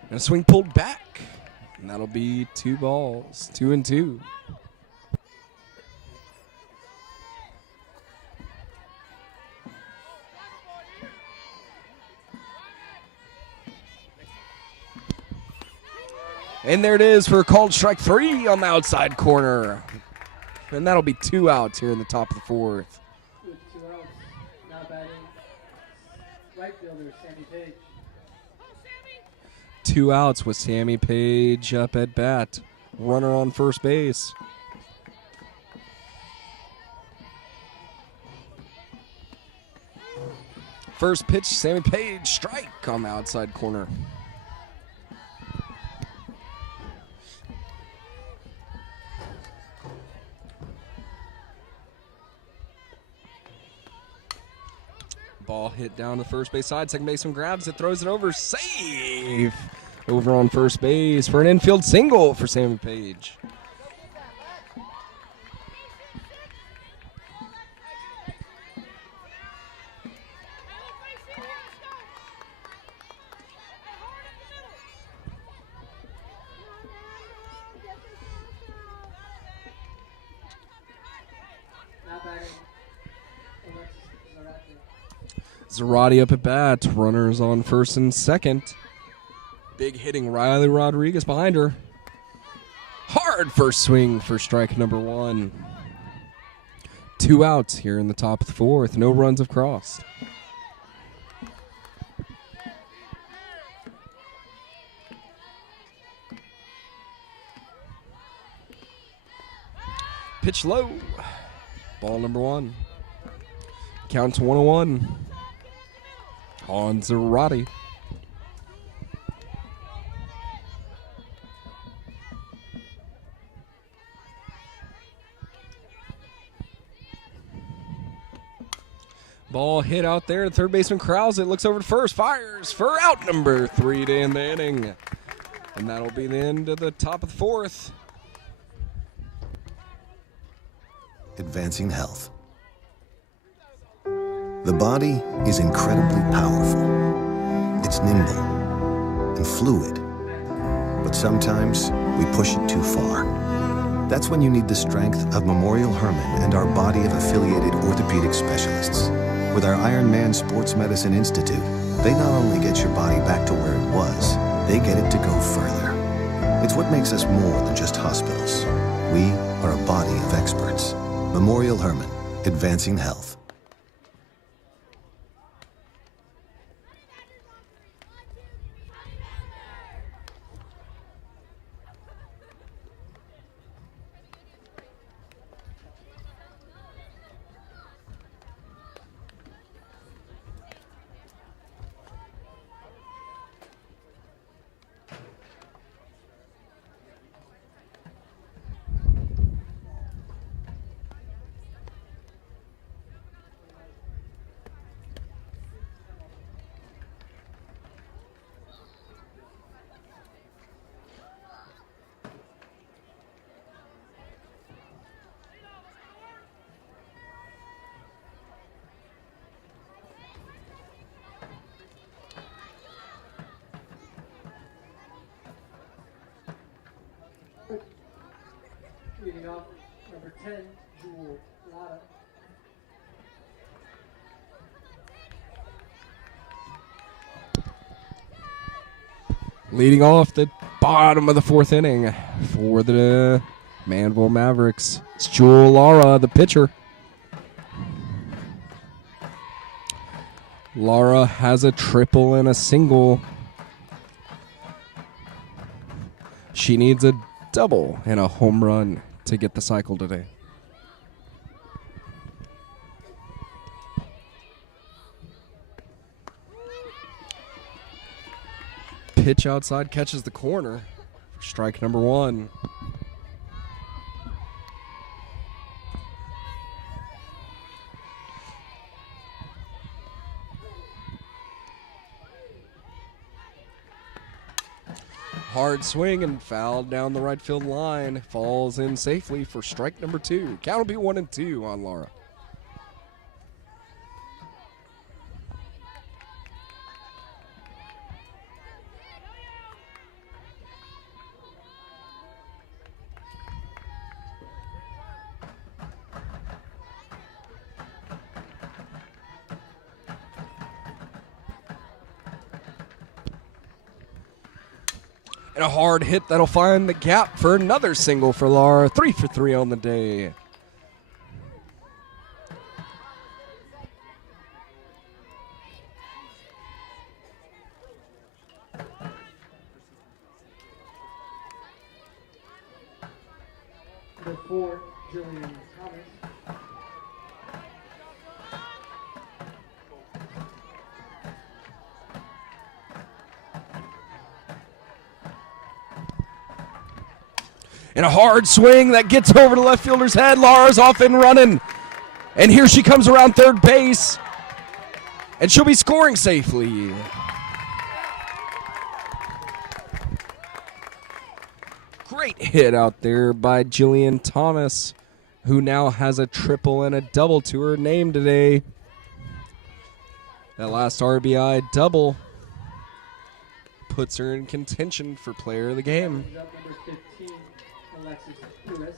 And a swing pulled back. And that'll be 2 balls. 2-2. And there it is for a called strike 3 on the outside corner. And that'll be 2 outs here in the top of the 4th. With 2 outs, now batting right fielder Sammy Page. 2 outs with Sammy Page up at bat. Runner on first base. First pitch, Sammy Page, strike on the outside corner. Ball hit down to the first base side. Second baseman grabs it, throws it over. Safe over on first base for an infield single for Sammy Page. Now batting Alexis Zarate. Zarate up at bat. Runners on first and second. Big hitting Riley Rodriguez behind her. Hard first swing for strike number 1. 2 outs here in the top of the 4th. No runs have crossed. Pitch low. Ball number 1. Counts 1-1. On Zarate. Ball hit out there. Third baseman Krause. It looks over to first. Fires for out number 3 to end the inning. And that'll be the end of the top of the fourth. Advancing health. The body is incredibly powerful. It's nimble and fluid. But sometimes we push it too far. That's when you need the strength of Memorial Hermann and our body of affiliated orthopedic specialists. With our Iron Man Sports Medicine Institute, they not only get your body back to where it was, they get it to go further. It's what makes us more than just hospitals. We are a body of experts. Memorial Hermann, advancing health. Leading off, number 10, Jewel Lotta. Leading off the bottom of the fourth inning for the Manvel Mavericks. It's Jewel Lara, the pitcher. Lara has a triple and a single. She needs a double and a home run to get the cycle today. Pitch outside, catches the corner. Strike number 1. Hard swing and fouled down the right field line. Falls in safely for strike number 2. Count will be 1-2 on Lara. And a hard hit that'll find the gap for another single for Lara. 3 for 3 on the day. Number 4, Jillian Thomas. And a hard swing that gets over the left fielder's head. Lara's off and running. And here she comes around third base. And she'll be scoring safely. Great hit out there by Jillian Thomas, who now has a triple and a double to her name today. That last RBI double puts her in contention for player of the game. Up number 15, Alexis Uresti.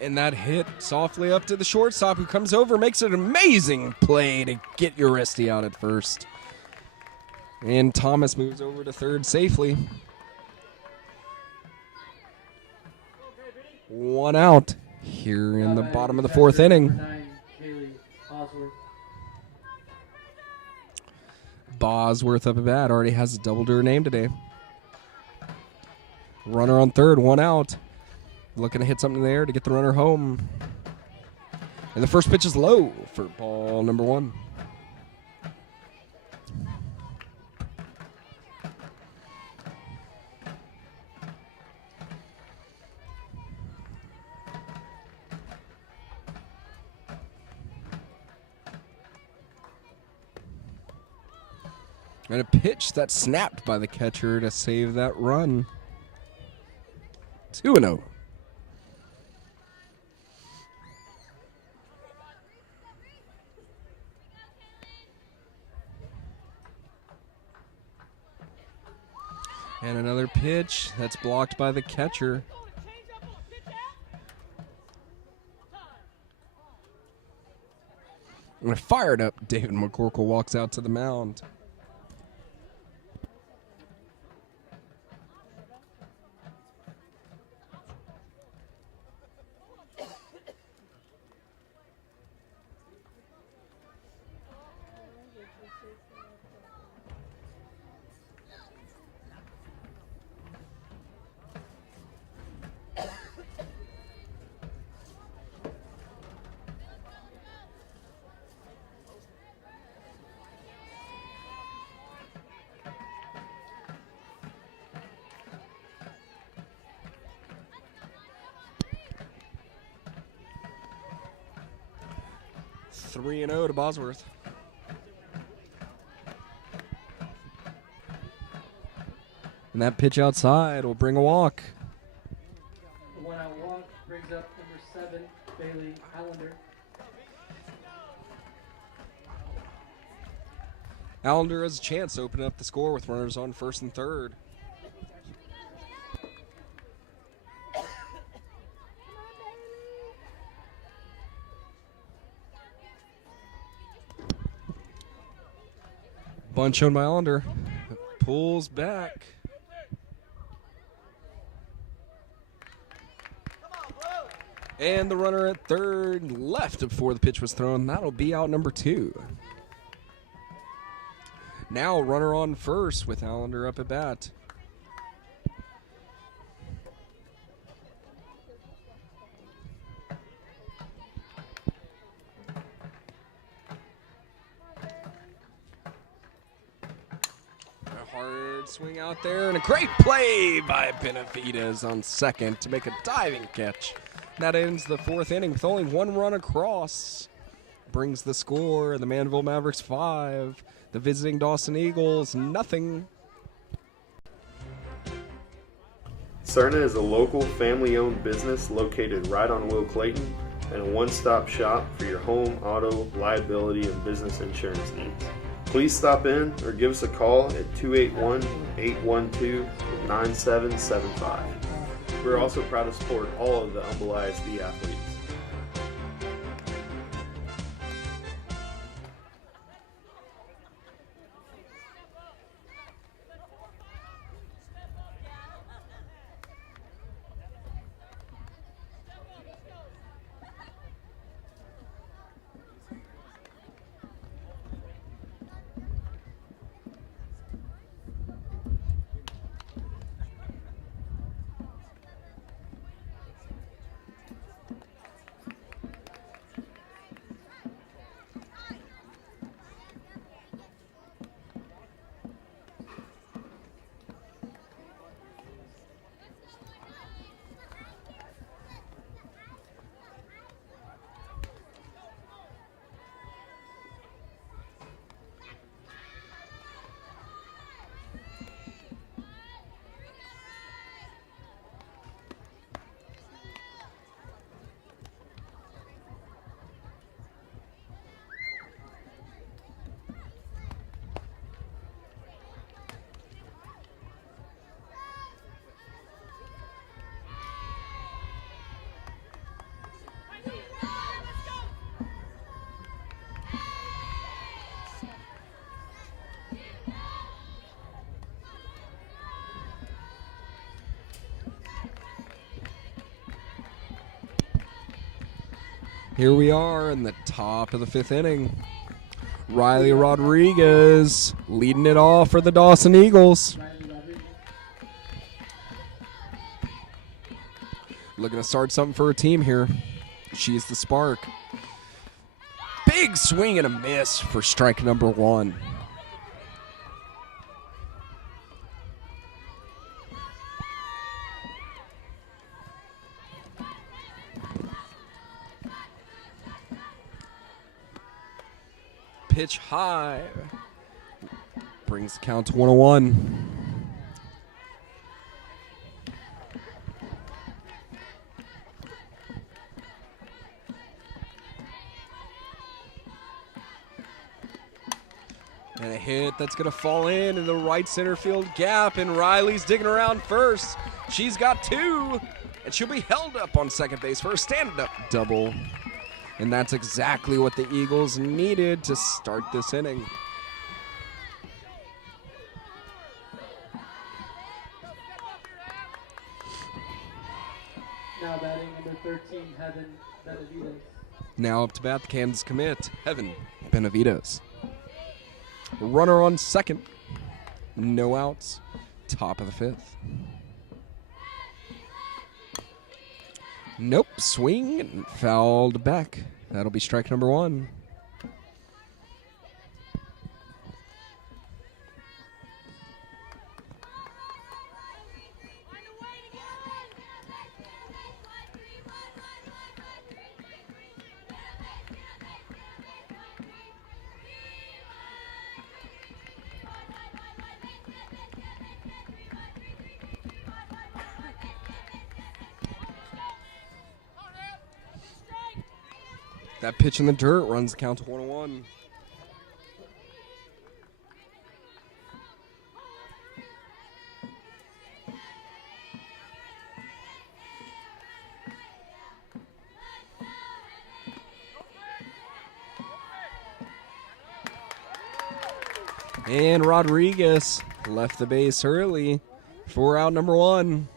And that hit softly up to the shortstop, who comes over, makes an amazing play to get Uresti out at first. And Thomas moves over to third safely. 1 out here in the bottom of the fourth inning. Number 9, Kaylee Osworth. Bosworth up at bat, already has a double to her name today. Runner on third, 1 out. Looking to hit something there to get the runner home. And the first pitch is low for ball number 1. And a pitch that snapped by the catcher to save that run. 2-0. And another pitch that's blocked by the catcher. And a fired up David McCorkle walks out to the mound. Three and 0 to Bosworth. And that pitch outside will bring a walk. The 1-out walk brings up number 7, Bailey Allender. Allender has a chance to open up the score with runners on first and third. Bunt shown by Allender. Pulls back. And the runner at third left before the pitch was thrown. That'll be out number 2. Now runner on first with Allender up at bat. Hard swing out there, and a great play by Benavides on second to make a diving catch. That ends the 4th inning with only 1 run across. Brings the score, the Manvel Mavericks 5, the visiting Dawson Eagles nothing. Cerna is a local family-owned business located right on Will Clayton and a one-stop shop for your home, auto, liability, and business insurance needs. Please stop in or give us a call at 281-812-9775. We're also proud to support all of the Humble ISD athletes. Here we are in the top of the 5th inning. Riley Rodriguez leading it off for the Dawson Eagles. Looking to start something for her team here. She's the spark. Big swing and a miss for strike number 1. Pitch high. brings the count to 101. And a hit that's going to fall in the right center field gap, and Riley's digging around first. She's got two, and she'll be held up on second base for a stand-up double. And that's exactly what the Eagles needed to start this inning. Now batting number 13, Heaven Benavides. Now up to bat, the Kansas commit, Heaven Benavides. Runner on second. No outs. Top of the fifth. Nope. Swing and fouled back. That'll be strike number one. That pitch in the dirt runs the count to 1-1. And Rodriguez left the base early for out number one.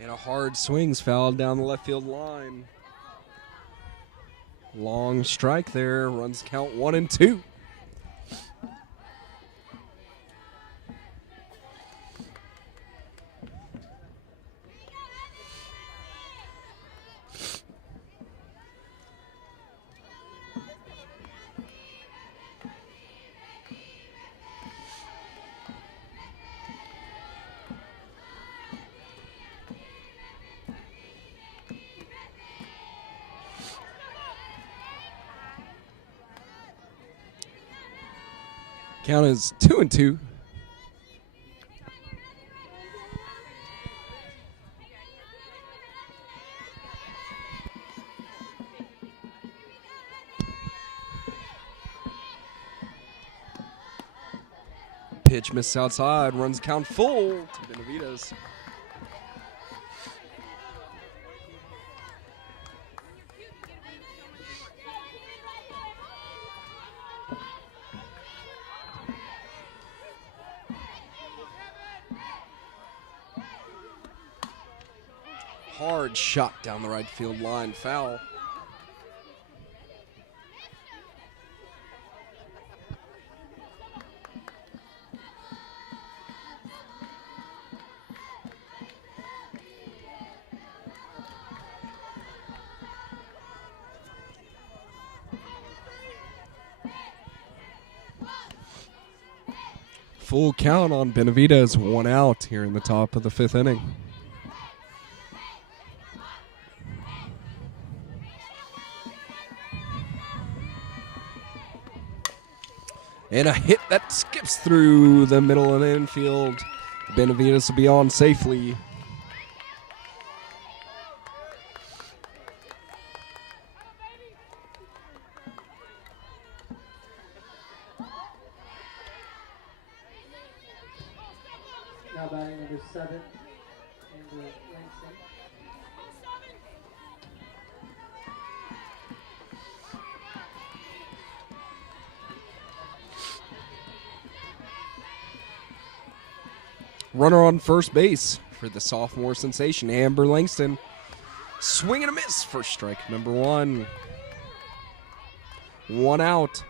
And a hard swing's fouled down the left field line. Long strike there, runs count 1-2. Count is 2-2. Pitch missed outside, runs count full to Benavides. Hard shot down the right field line, foul. Full count on Benavides, 1 out here in the top of the fifth inning. And a hit that skips through the middle and infield. Benavides will be on safely. Now batting number 7, Andrew Langston. Runner on first base for the sophomore sensation, Amber Langston. Swing and a miss for strike number 1. 1 out.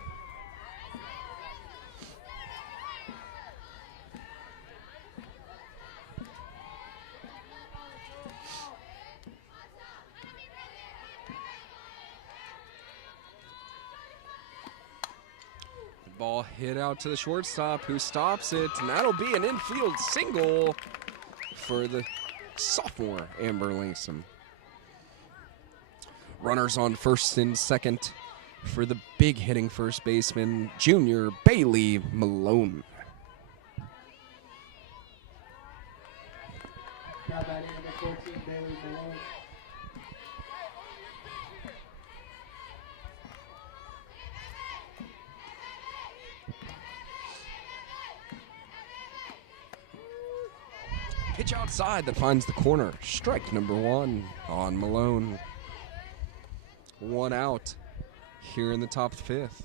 Ball hit out to the shortstop, who stops it, and that'll be an infield single for the sophomore, Amber Langston. Runners on first and second for the big hitting first baseman, junior Bailey Malone. Now batting number 14, Bailey Malone. Pitch outside that finds the corner. Strike number 1 on Malone. 1 out here in the top of the 5th.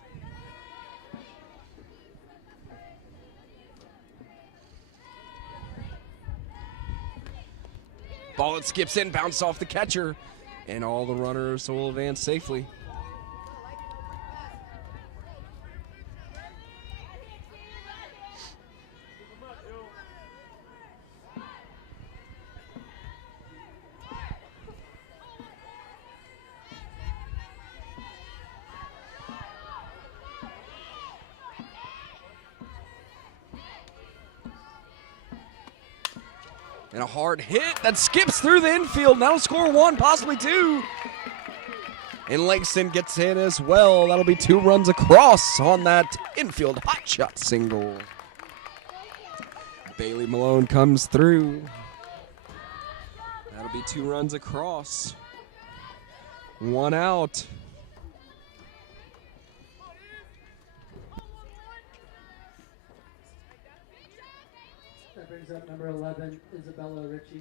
Ball that skips in, bounces off the catcher, and all the runners will advance safely. And a hard hit that skips through the infield. That'll score 1, possibly 2. And Langston gets in as well. That'll be 2 runs across on that infield hot shot single. Bailey Malone comes through. That'll be 2 runs across. 1 out. That brings up number 11, Isabella Ritchie.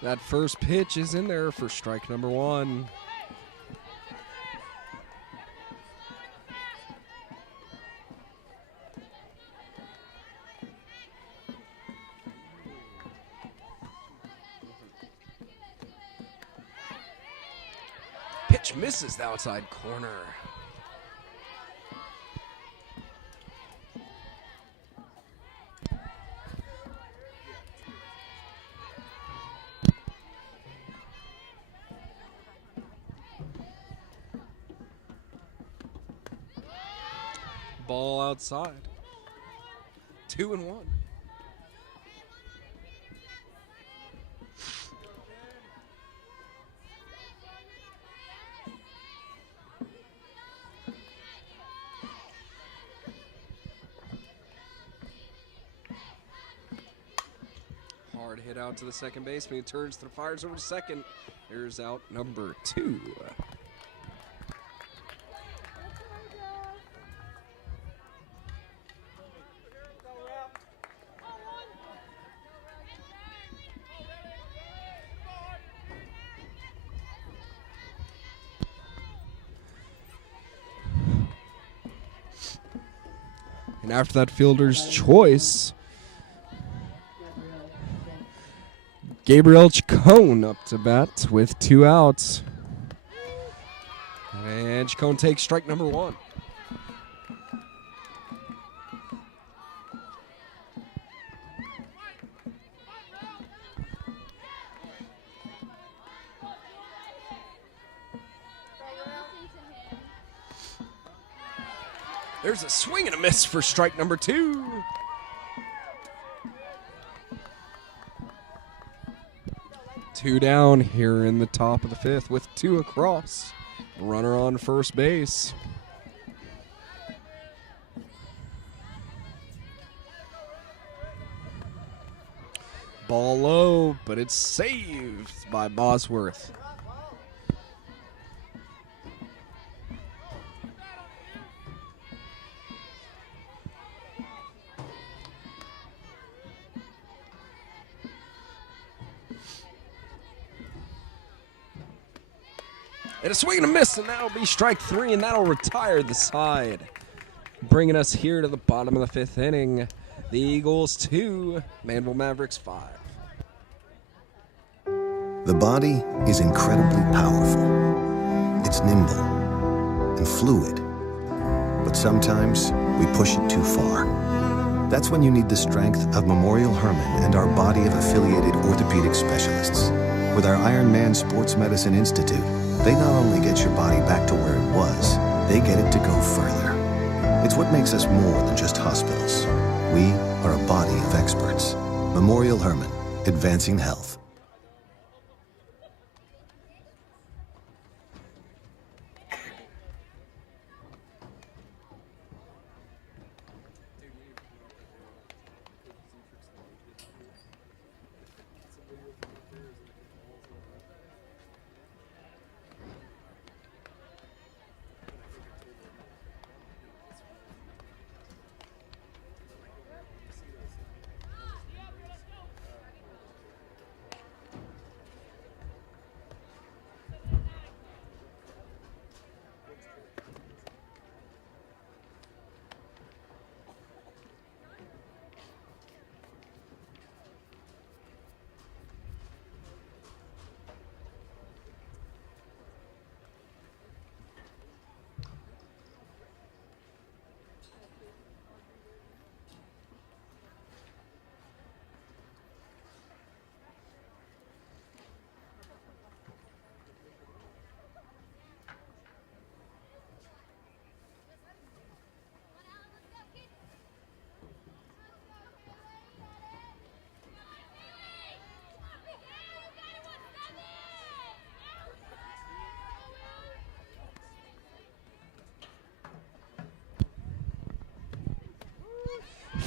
That first pitch is in there for strike number 1. Pitch misses the outside corner. Ball outside. 2-1. Hard hit out to the second baseman. He turns to the fires over to second. Here's out number 2. And after that fielder's choice, Gabrielle Chacon up to bat with 2 outs. And Chacon takes strike number 1. There's a swing and a miss for strike number 2. Two down here in the top of the fifth with two across. Runner on first base. Ball low, but it's saved by Bosworth. And a swing and a miss, and that'll be strike three, and that'll retire the side. Bringing us here to the bottom of the fifth inning. The Eagles 2, Manvel Mavericks 5. The body is incredibly powerful. It's nimble and fluid. But sometimes we push it too far. That's when you need the strength of Memorial Hermann and our body of affiliated orthopedic specialists. With our Iron Man Sports Medicine Institute, they not only get your body back to where it was, they get it to go further. It's what makes us more than just hospitals. We are a body of experts. Memorial Hermann, advancing health.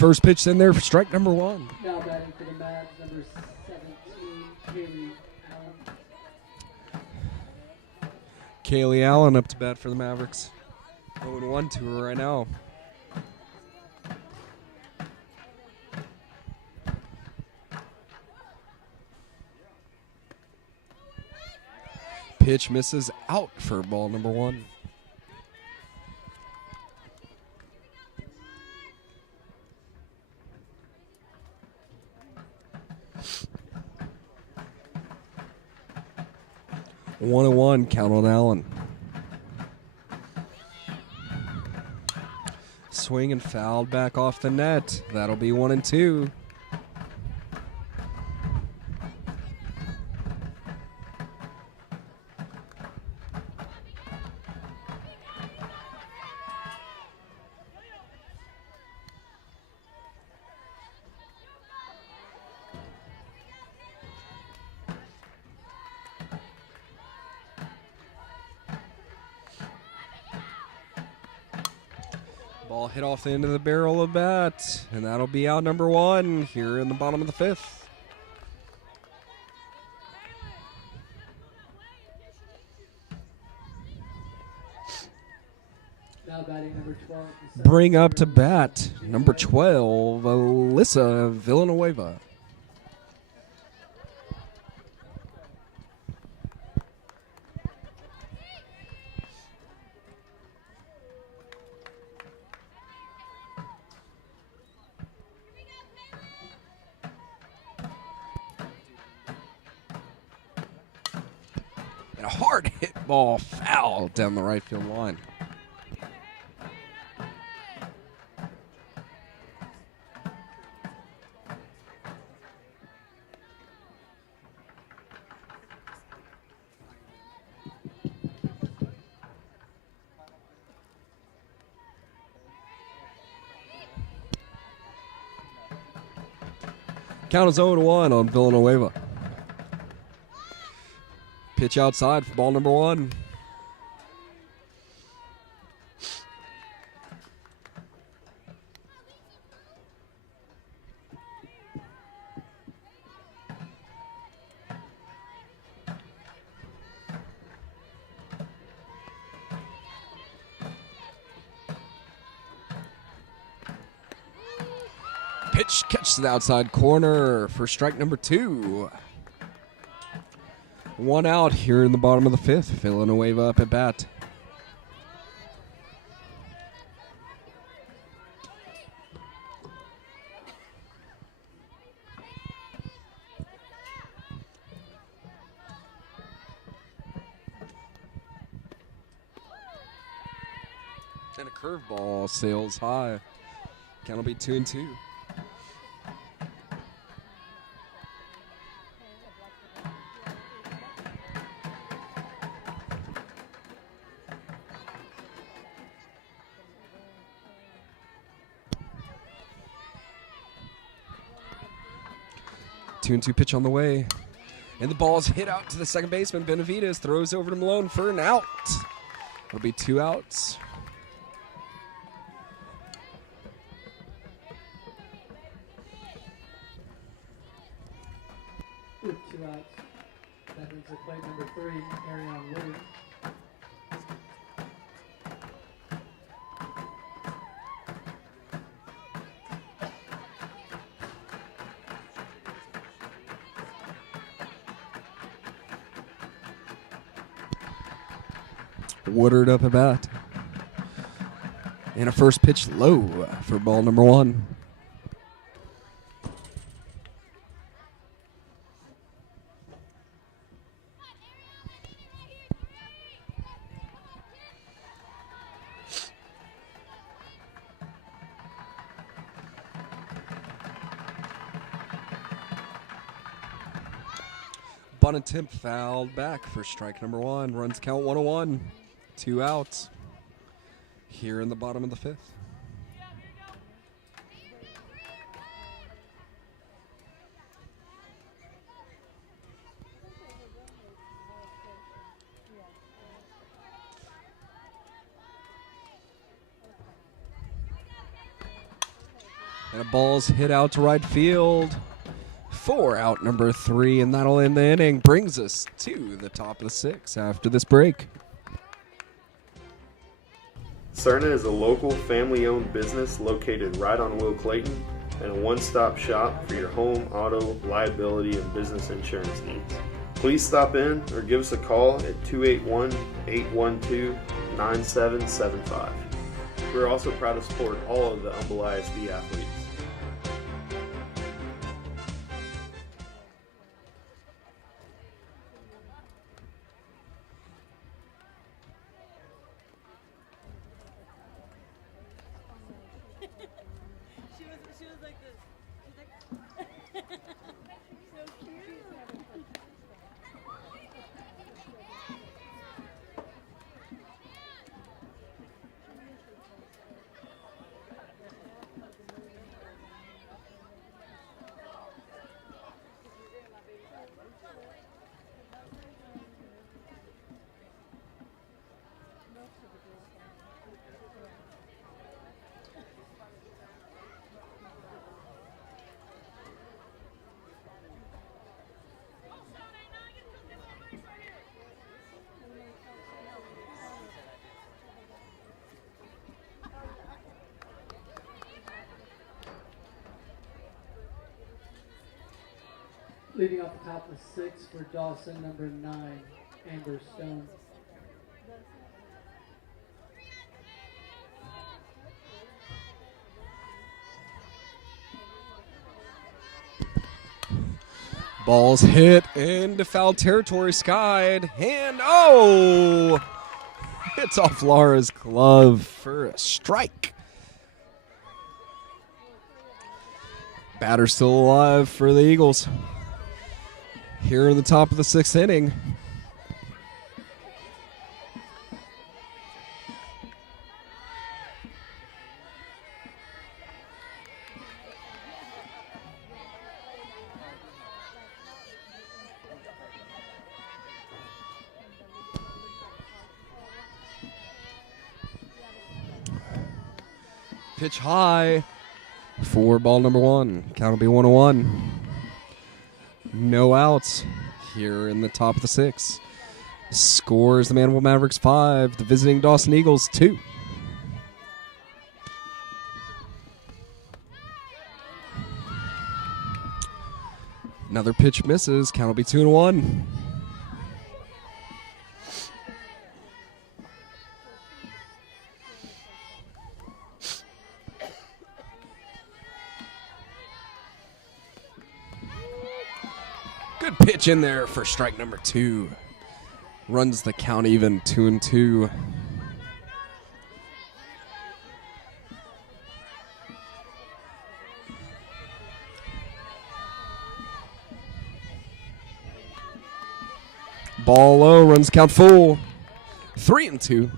First pitch in there for strike number one. Now batting for the Mavs, number 17, Kaylee Allen up to bat for the Mavericks. 0-1 to her right now. Pitch misses out for ball number one. One and one, count on Allen. Swing and fouled back off the net. That'll be 1-2. Ball hit off the end of the barrel of bat, and that'll be out number one here in the bottom of the fifth. now batting number 12. Bring up to bat number 12, Alyssa Villanueva. And a hard hit ball foul down the right field line. Count is 0-1 on Villanueva. Pitch outside for ball number 1. Pitch catches the outside corner for strike number 2. 1 out here in the bottom of the 5th. Villanueva up at bat. And a curveball sails high. Count will be 2-2. Two and two pitch on the way. And the ball's hit out to the second baseman. Benavides throws over to Malone for an out. It'll be 2 outs. With 2 outs. That brings the plate number 3, Arion Woodard. Woodard up at bat. And a first pitch low for ball number 1. Bunt attempt fouled back for strike number 1. Runs count 1-1. 2 outs here in the bottom of the 5th. And a ball's hit out to right field. 4 out number 3, and that'll end the inning. Brings us to the top of the 6th after this break. Cerna is a local family-owned business located right on Will Clayton and a one-stop shop for your home, auto, liability, and business insurance needs. Please stop in or give us a call at 281-812-9775. We're also proud to support all of the Humble ISD athletes. Leading off the top of 6 for Dawson, number 9, Amber Stone. Ball's hit into foul territory, skied, and oh! It's off Laura's glove for a strike. Batter still alive for the Eagles. Here in the top of the 6th inning. Pitch high for ball number 1. Count will be 1-1. No outs here in the top of the 6th. Scores the Manvel Mavericks 5, the visiting Dawson Eagles 2. Another pitch misses. Count will be 2-1. Good pitch in there for strike number 2. Runs the count even 2-2. Ball low, runs count full. 3-2.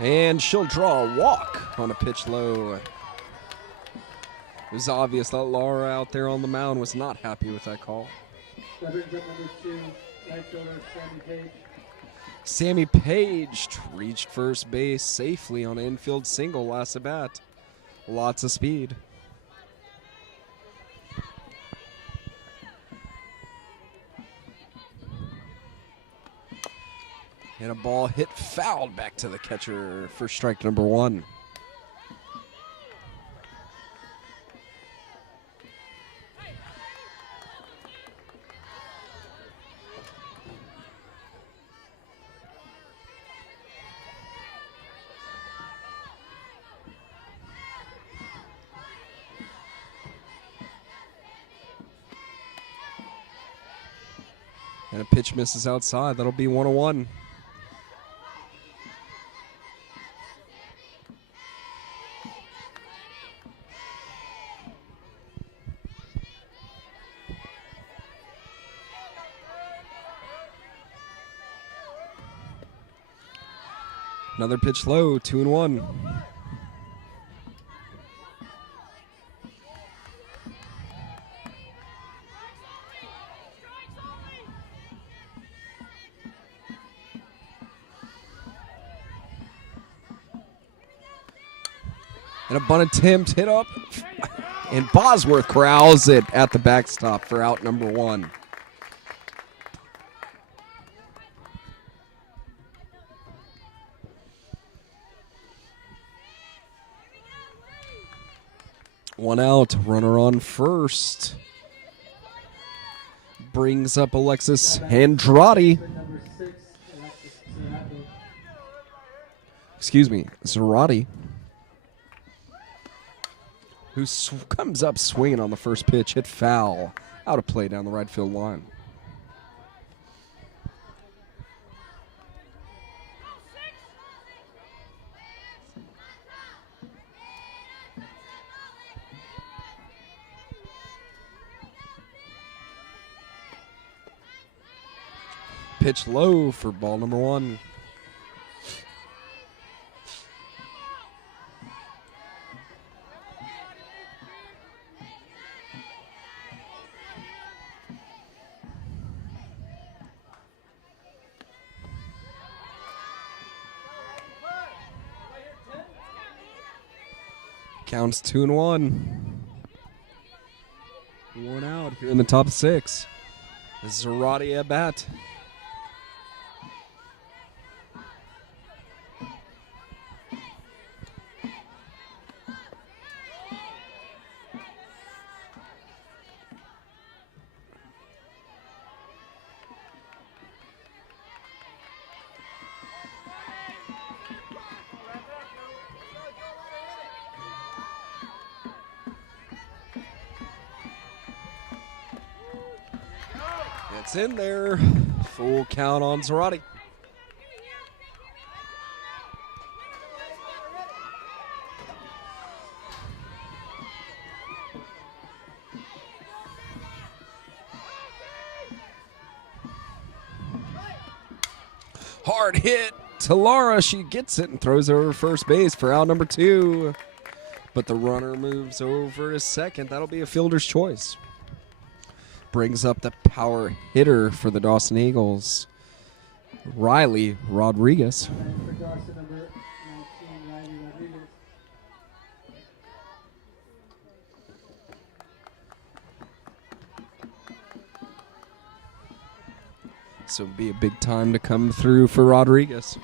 And she'll draw a walk on a pitch low. It was obvious that Laura out there on the mound was not happy with that call. That brings up number 2, right fielder Sammy Page. Sammy Page reached first base safely on an infield single last at bat. Lots of speed. And a ball hit fouled back to the catcher for strike number 1. And a pitch misses outside. That'll be 1-1. Another pitch low, 2-1. And a bunt attempt hit up, and Bosworth corrals it at the backstop for out number 1. One out, runner on first. Brings up Alexis Andrade. Number 6, Alexis Zerato. Excuse me, Zerati. Who comes up swinging on the first pitch, hit foul. Out of play down the right field line. Pitch low for ball number 1. Counts 2-1. 1 out here in the top 6. Zerati at bat. It's in there. Full count on Zerati. Hard hit to Laura. She gets it and throws it over first base for out number 2. but the runner moves over to second. That'll be a fielder's choice. Brings up the power hitter for the Dawson Eagles, Riley Rodriguez. And for Dawson, number 19, Riley Rodriguez. So it'll be a big time to come through for Rodriguez.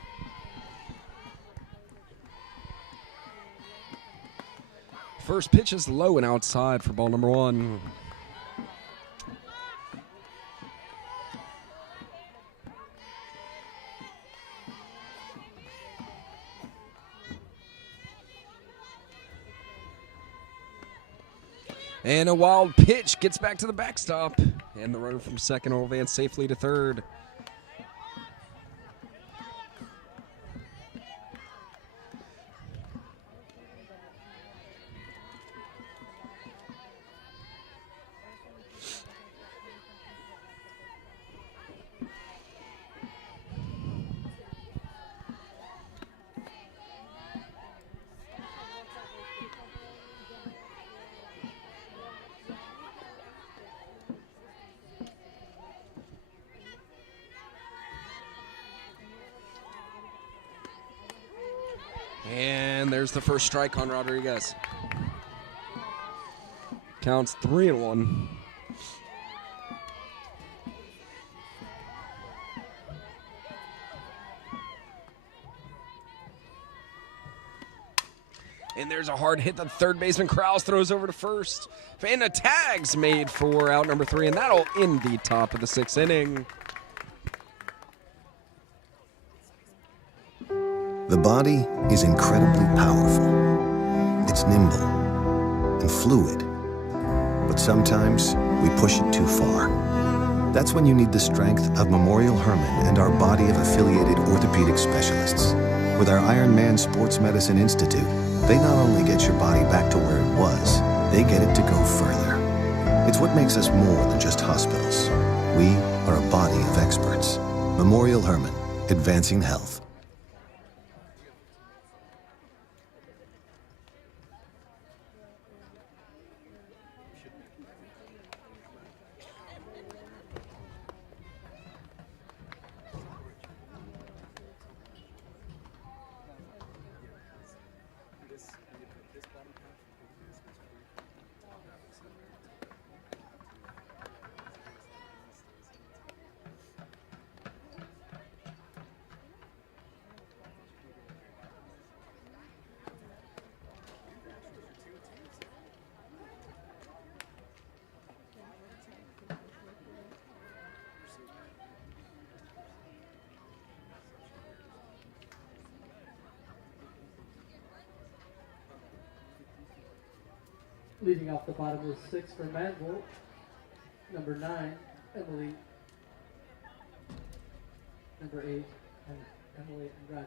First pitch is low and outside for ball number 1. And a wild pitch gets back to the backstop. And the runner from second will advance safely to third. And there's the first strike on Rodriguez. Counts 3-1. And there's a hard hit that third baseman Krause throws over to first. And a tag's made for out number 3, and that'll end the top of the 6th inning. The body is incredibly powerful. It's nimble and fluid. But sometimes we push it too far. That's when you need the strength of Memorial Hermann and our body of affiliated orthopedic specialists. With our Iron Man Sports Medicine Institute, they not only get your body back to where it was, they get it to go further. It's what makes us more than just hospitals. We are a body of experts. Memorial Hermann, advancing health. Leading off the bottom of the 6 for Manvel, number 9, Emily. Number 8, Emily Andrade.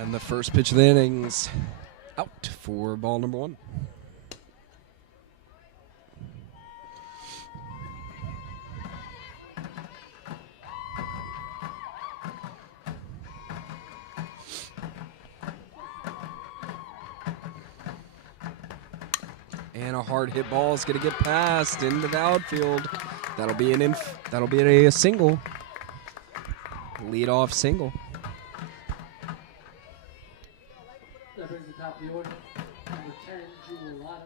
And the first pitch of the innings out for ball number 1. And a hard hit ball is going to get passed into the outfield. That'll be a single. Lead-off single. That brings the top of the order. Number 10, Jewel Lotta.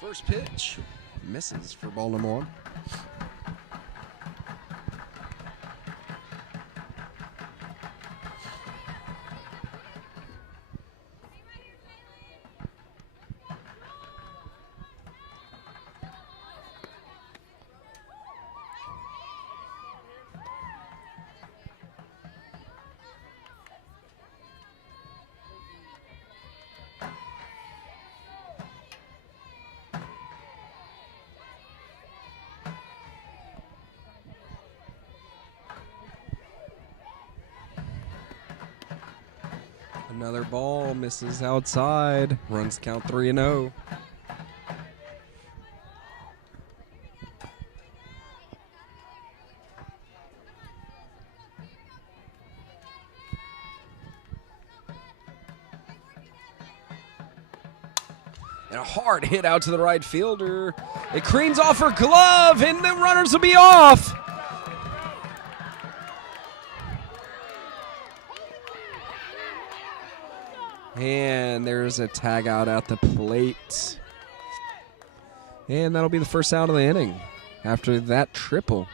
First pitch misses for ball number 1. Another ball misses outside. Runs count 3-0. And a hard hit out to the right fielder. It creams off her glove, and the runners will be off. And there's a tag out at the plate. And that'll be the first out of the inning after that triple.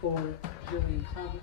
For Jillian Thomas.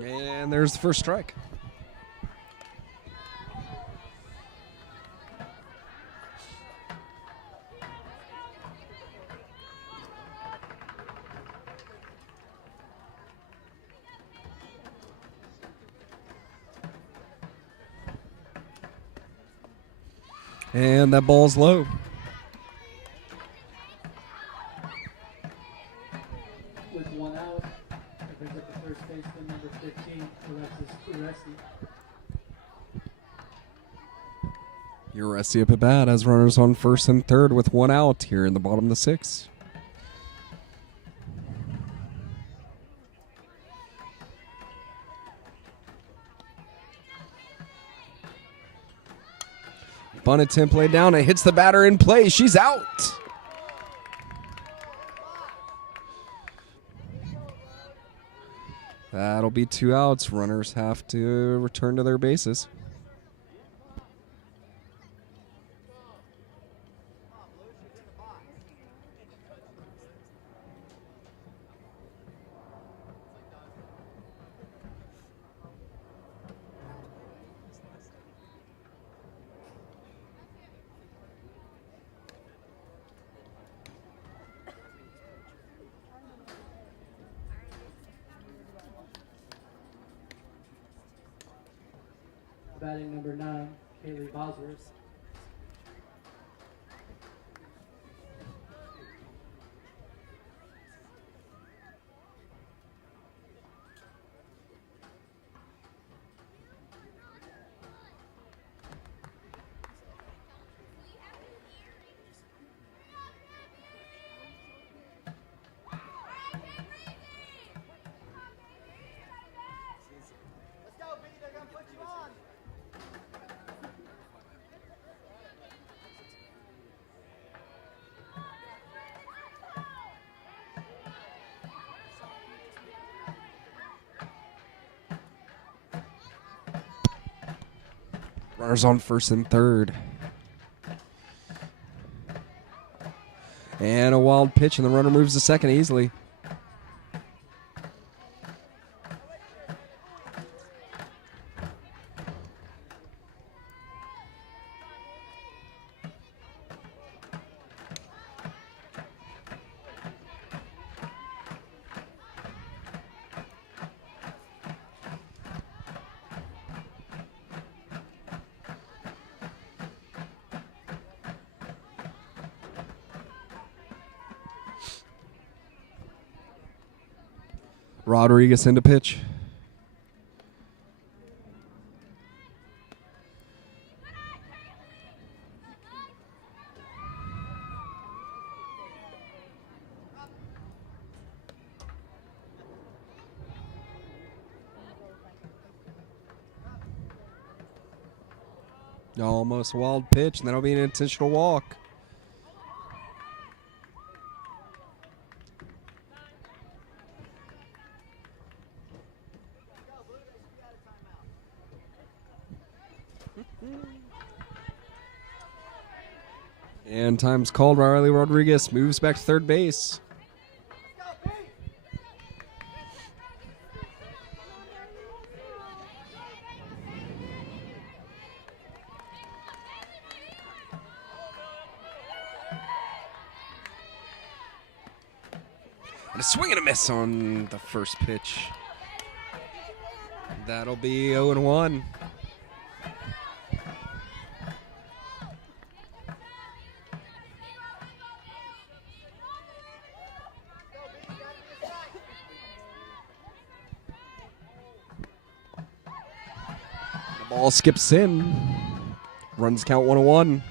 And there's the first strike. And that ball's low. With one out, that brings up the first baseman, number 15, Alexis Uresti. Uresti up at bat as runners on first and third with one out here in the bottom of the sixth. Bunt attempt laid down. It hits the batter in play. She's out. That'll be 2 outs. Runners have to return to their bases. Batting number 9, Kaylee Bosworth. Runners on first and third. And a wild pitch, and the runner moves to second easily. Rodriguez into pitch. Almost a wild pitch, and that'll be an intentional walk. And time's called. Riley Rodriguez moves back to third base. And a swing and a miss on the first pitch. That'll be 0-1. The ball skips in. Runs count 1-1.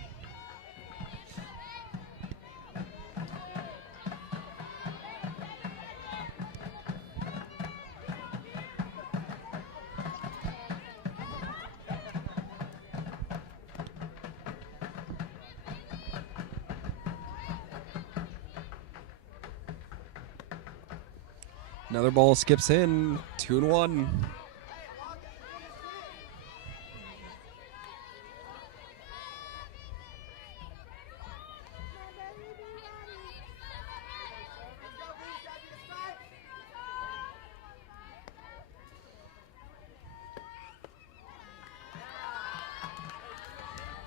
Another ball skips in. 2-1.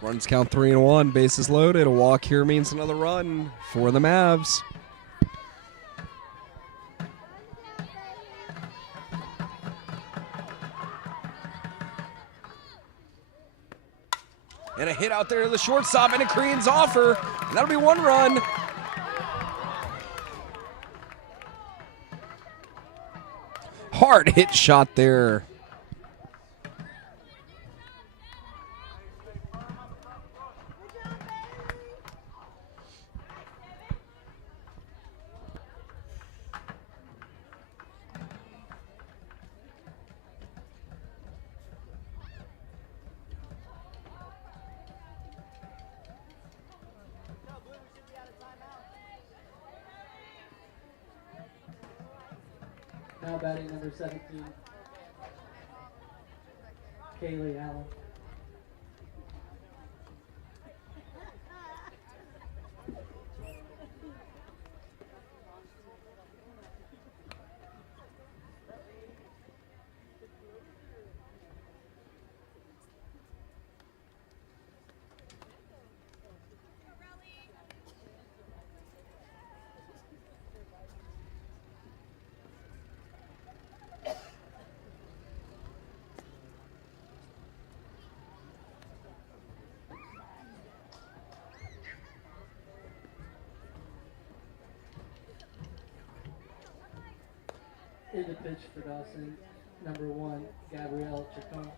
Runs count 3-1. Bases loaded. A walk here means another run for the Mavs. And a hit out there to the shortstop, and a Korean's offer, and that'll be 1 run. Hard hit shot there. Now batting number 17, Kaylee Allen. In the pitch for Dawson, number 1, Gabrielle Chacon.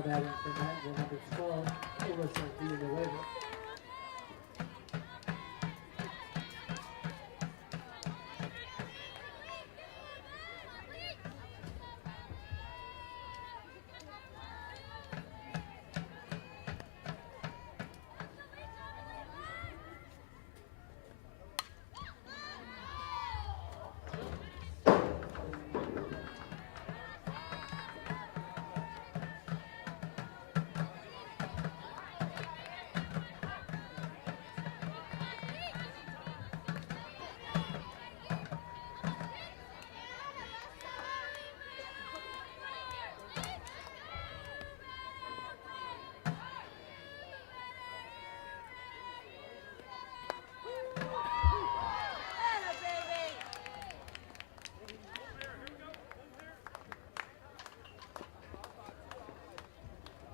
Now batting for Manvel, number 12, Alyssa Villanueva.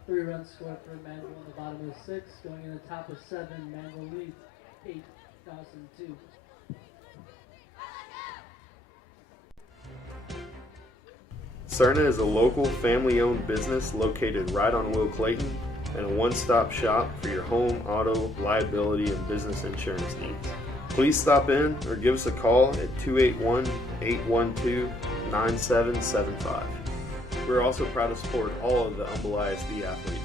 Three runs scored for Manvel in the bottom of 6. Going in the top of 7, Manvel leads 8, Dawson 2. Cerna is a local family-owned business located right on Will Clayton and a one-stop shop for your home, auto, liability, and business insurance needs. Please stop in or give us a call at 281-812-9775. We're also proud to support all of the Humble ISD athletes.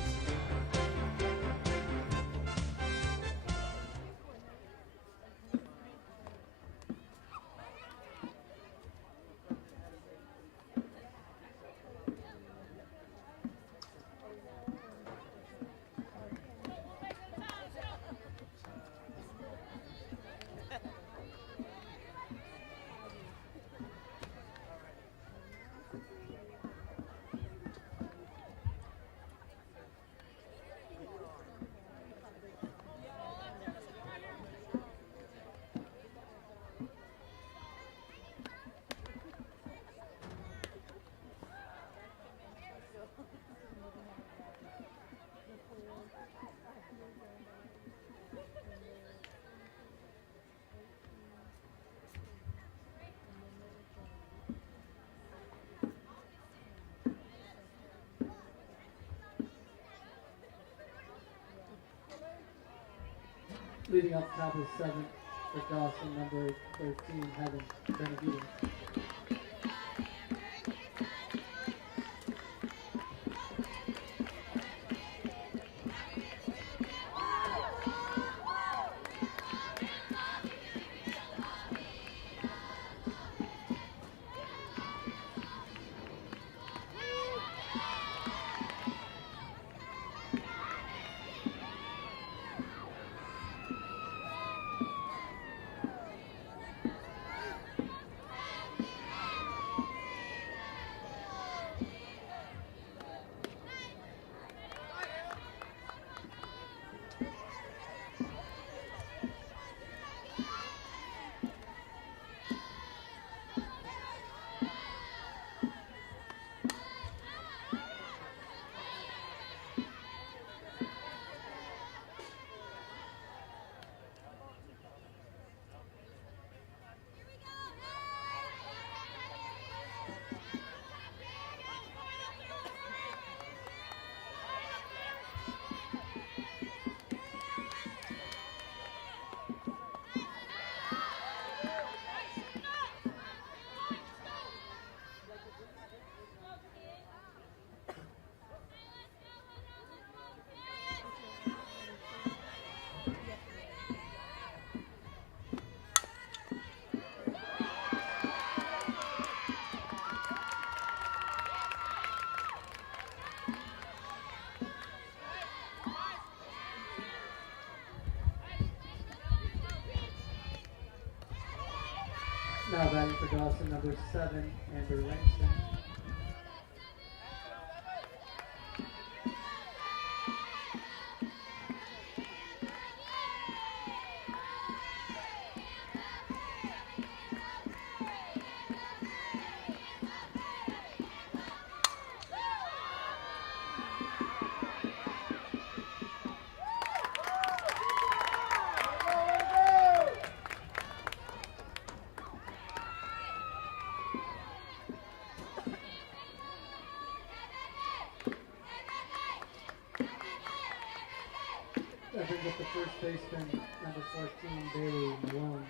Leading up top of 7 for Dawson, number 13, Heaven Benavides. Now batting for Dawson, number 7, Amber Langston. with the first baseman, number 14, Bailey Malone.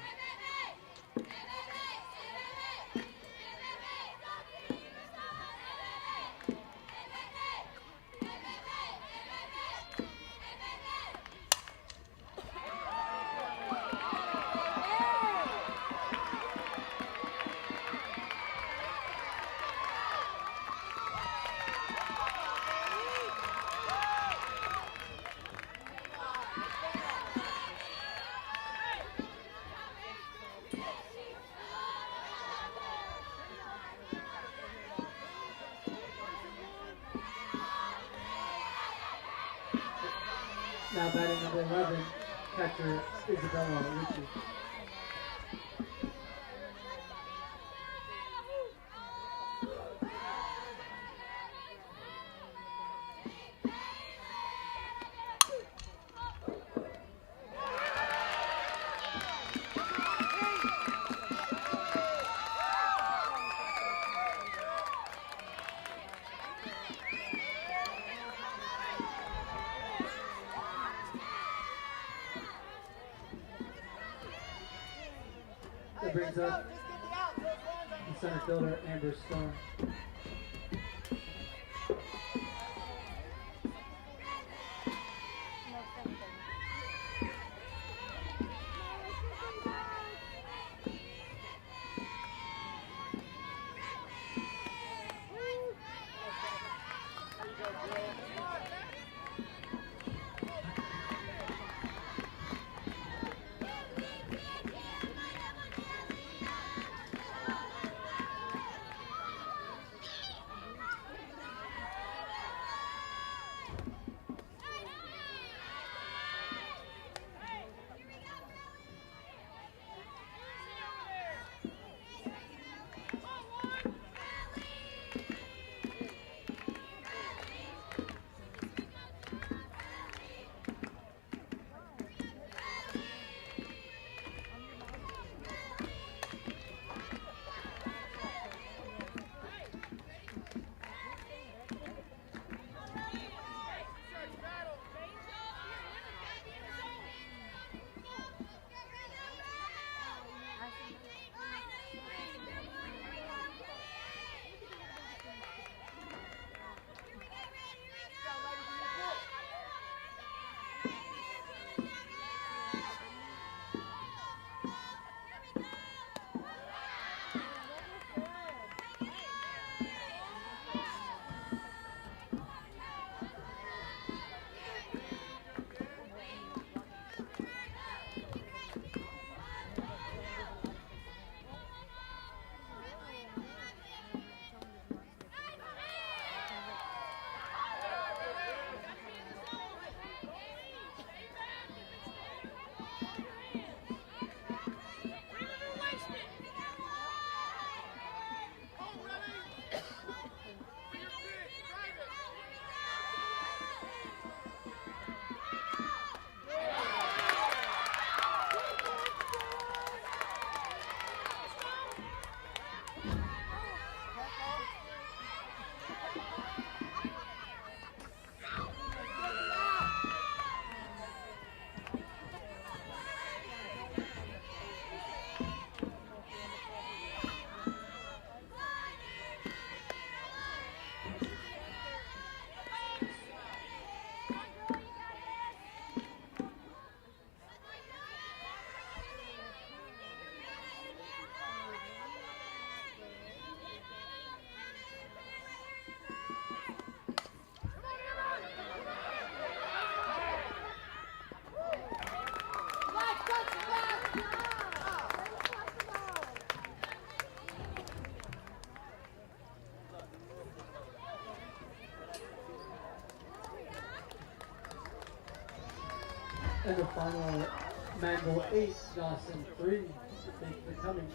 Now batting number 11, catcher Isabella Ritchie. That brings up the center fielder, Amber Storm. And the final, Manvel 8, Dawson 3. Thank you for coming.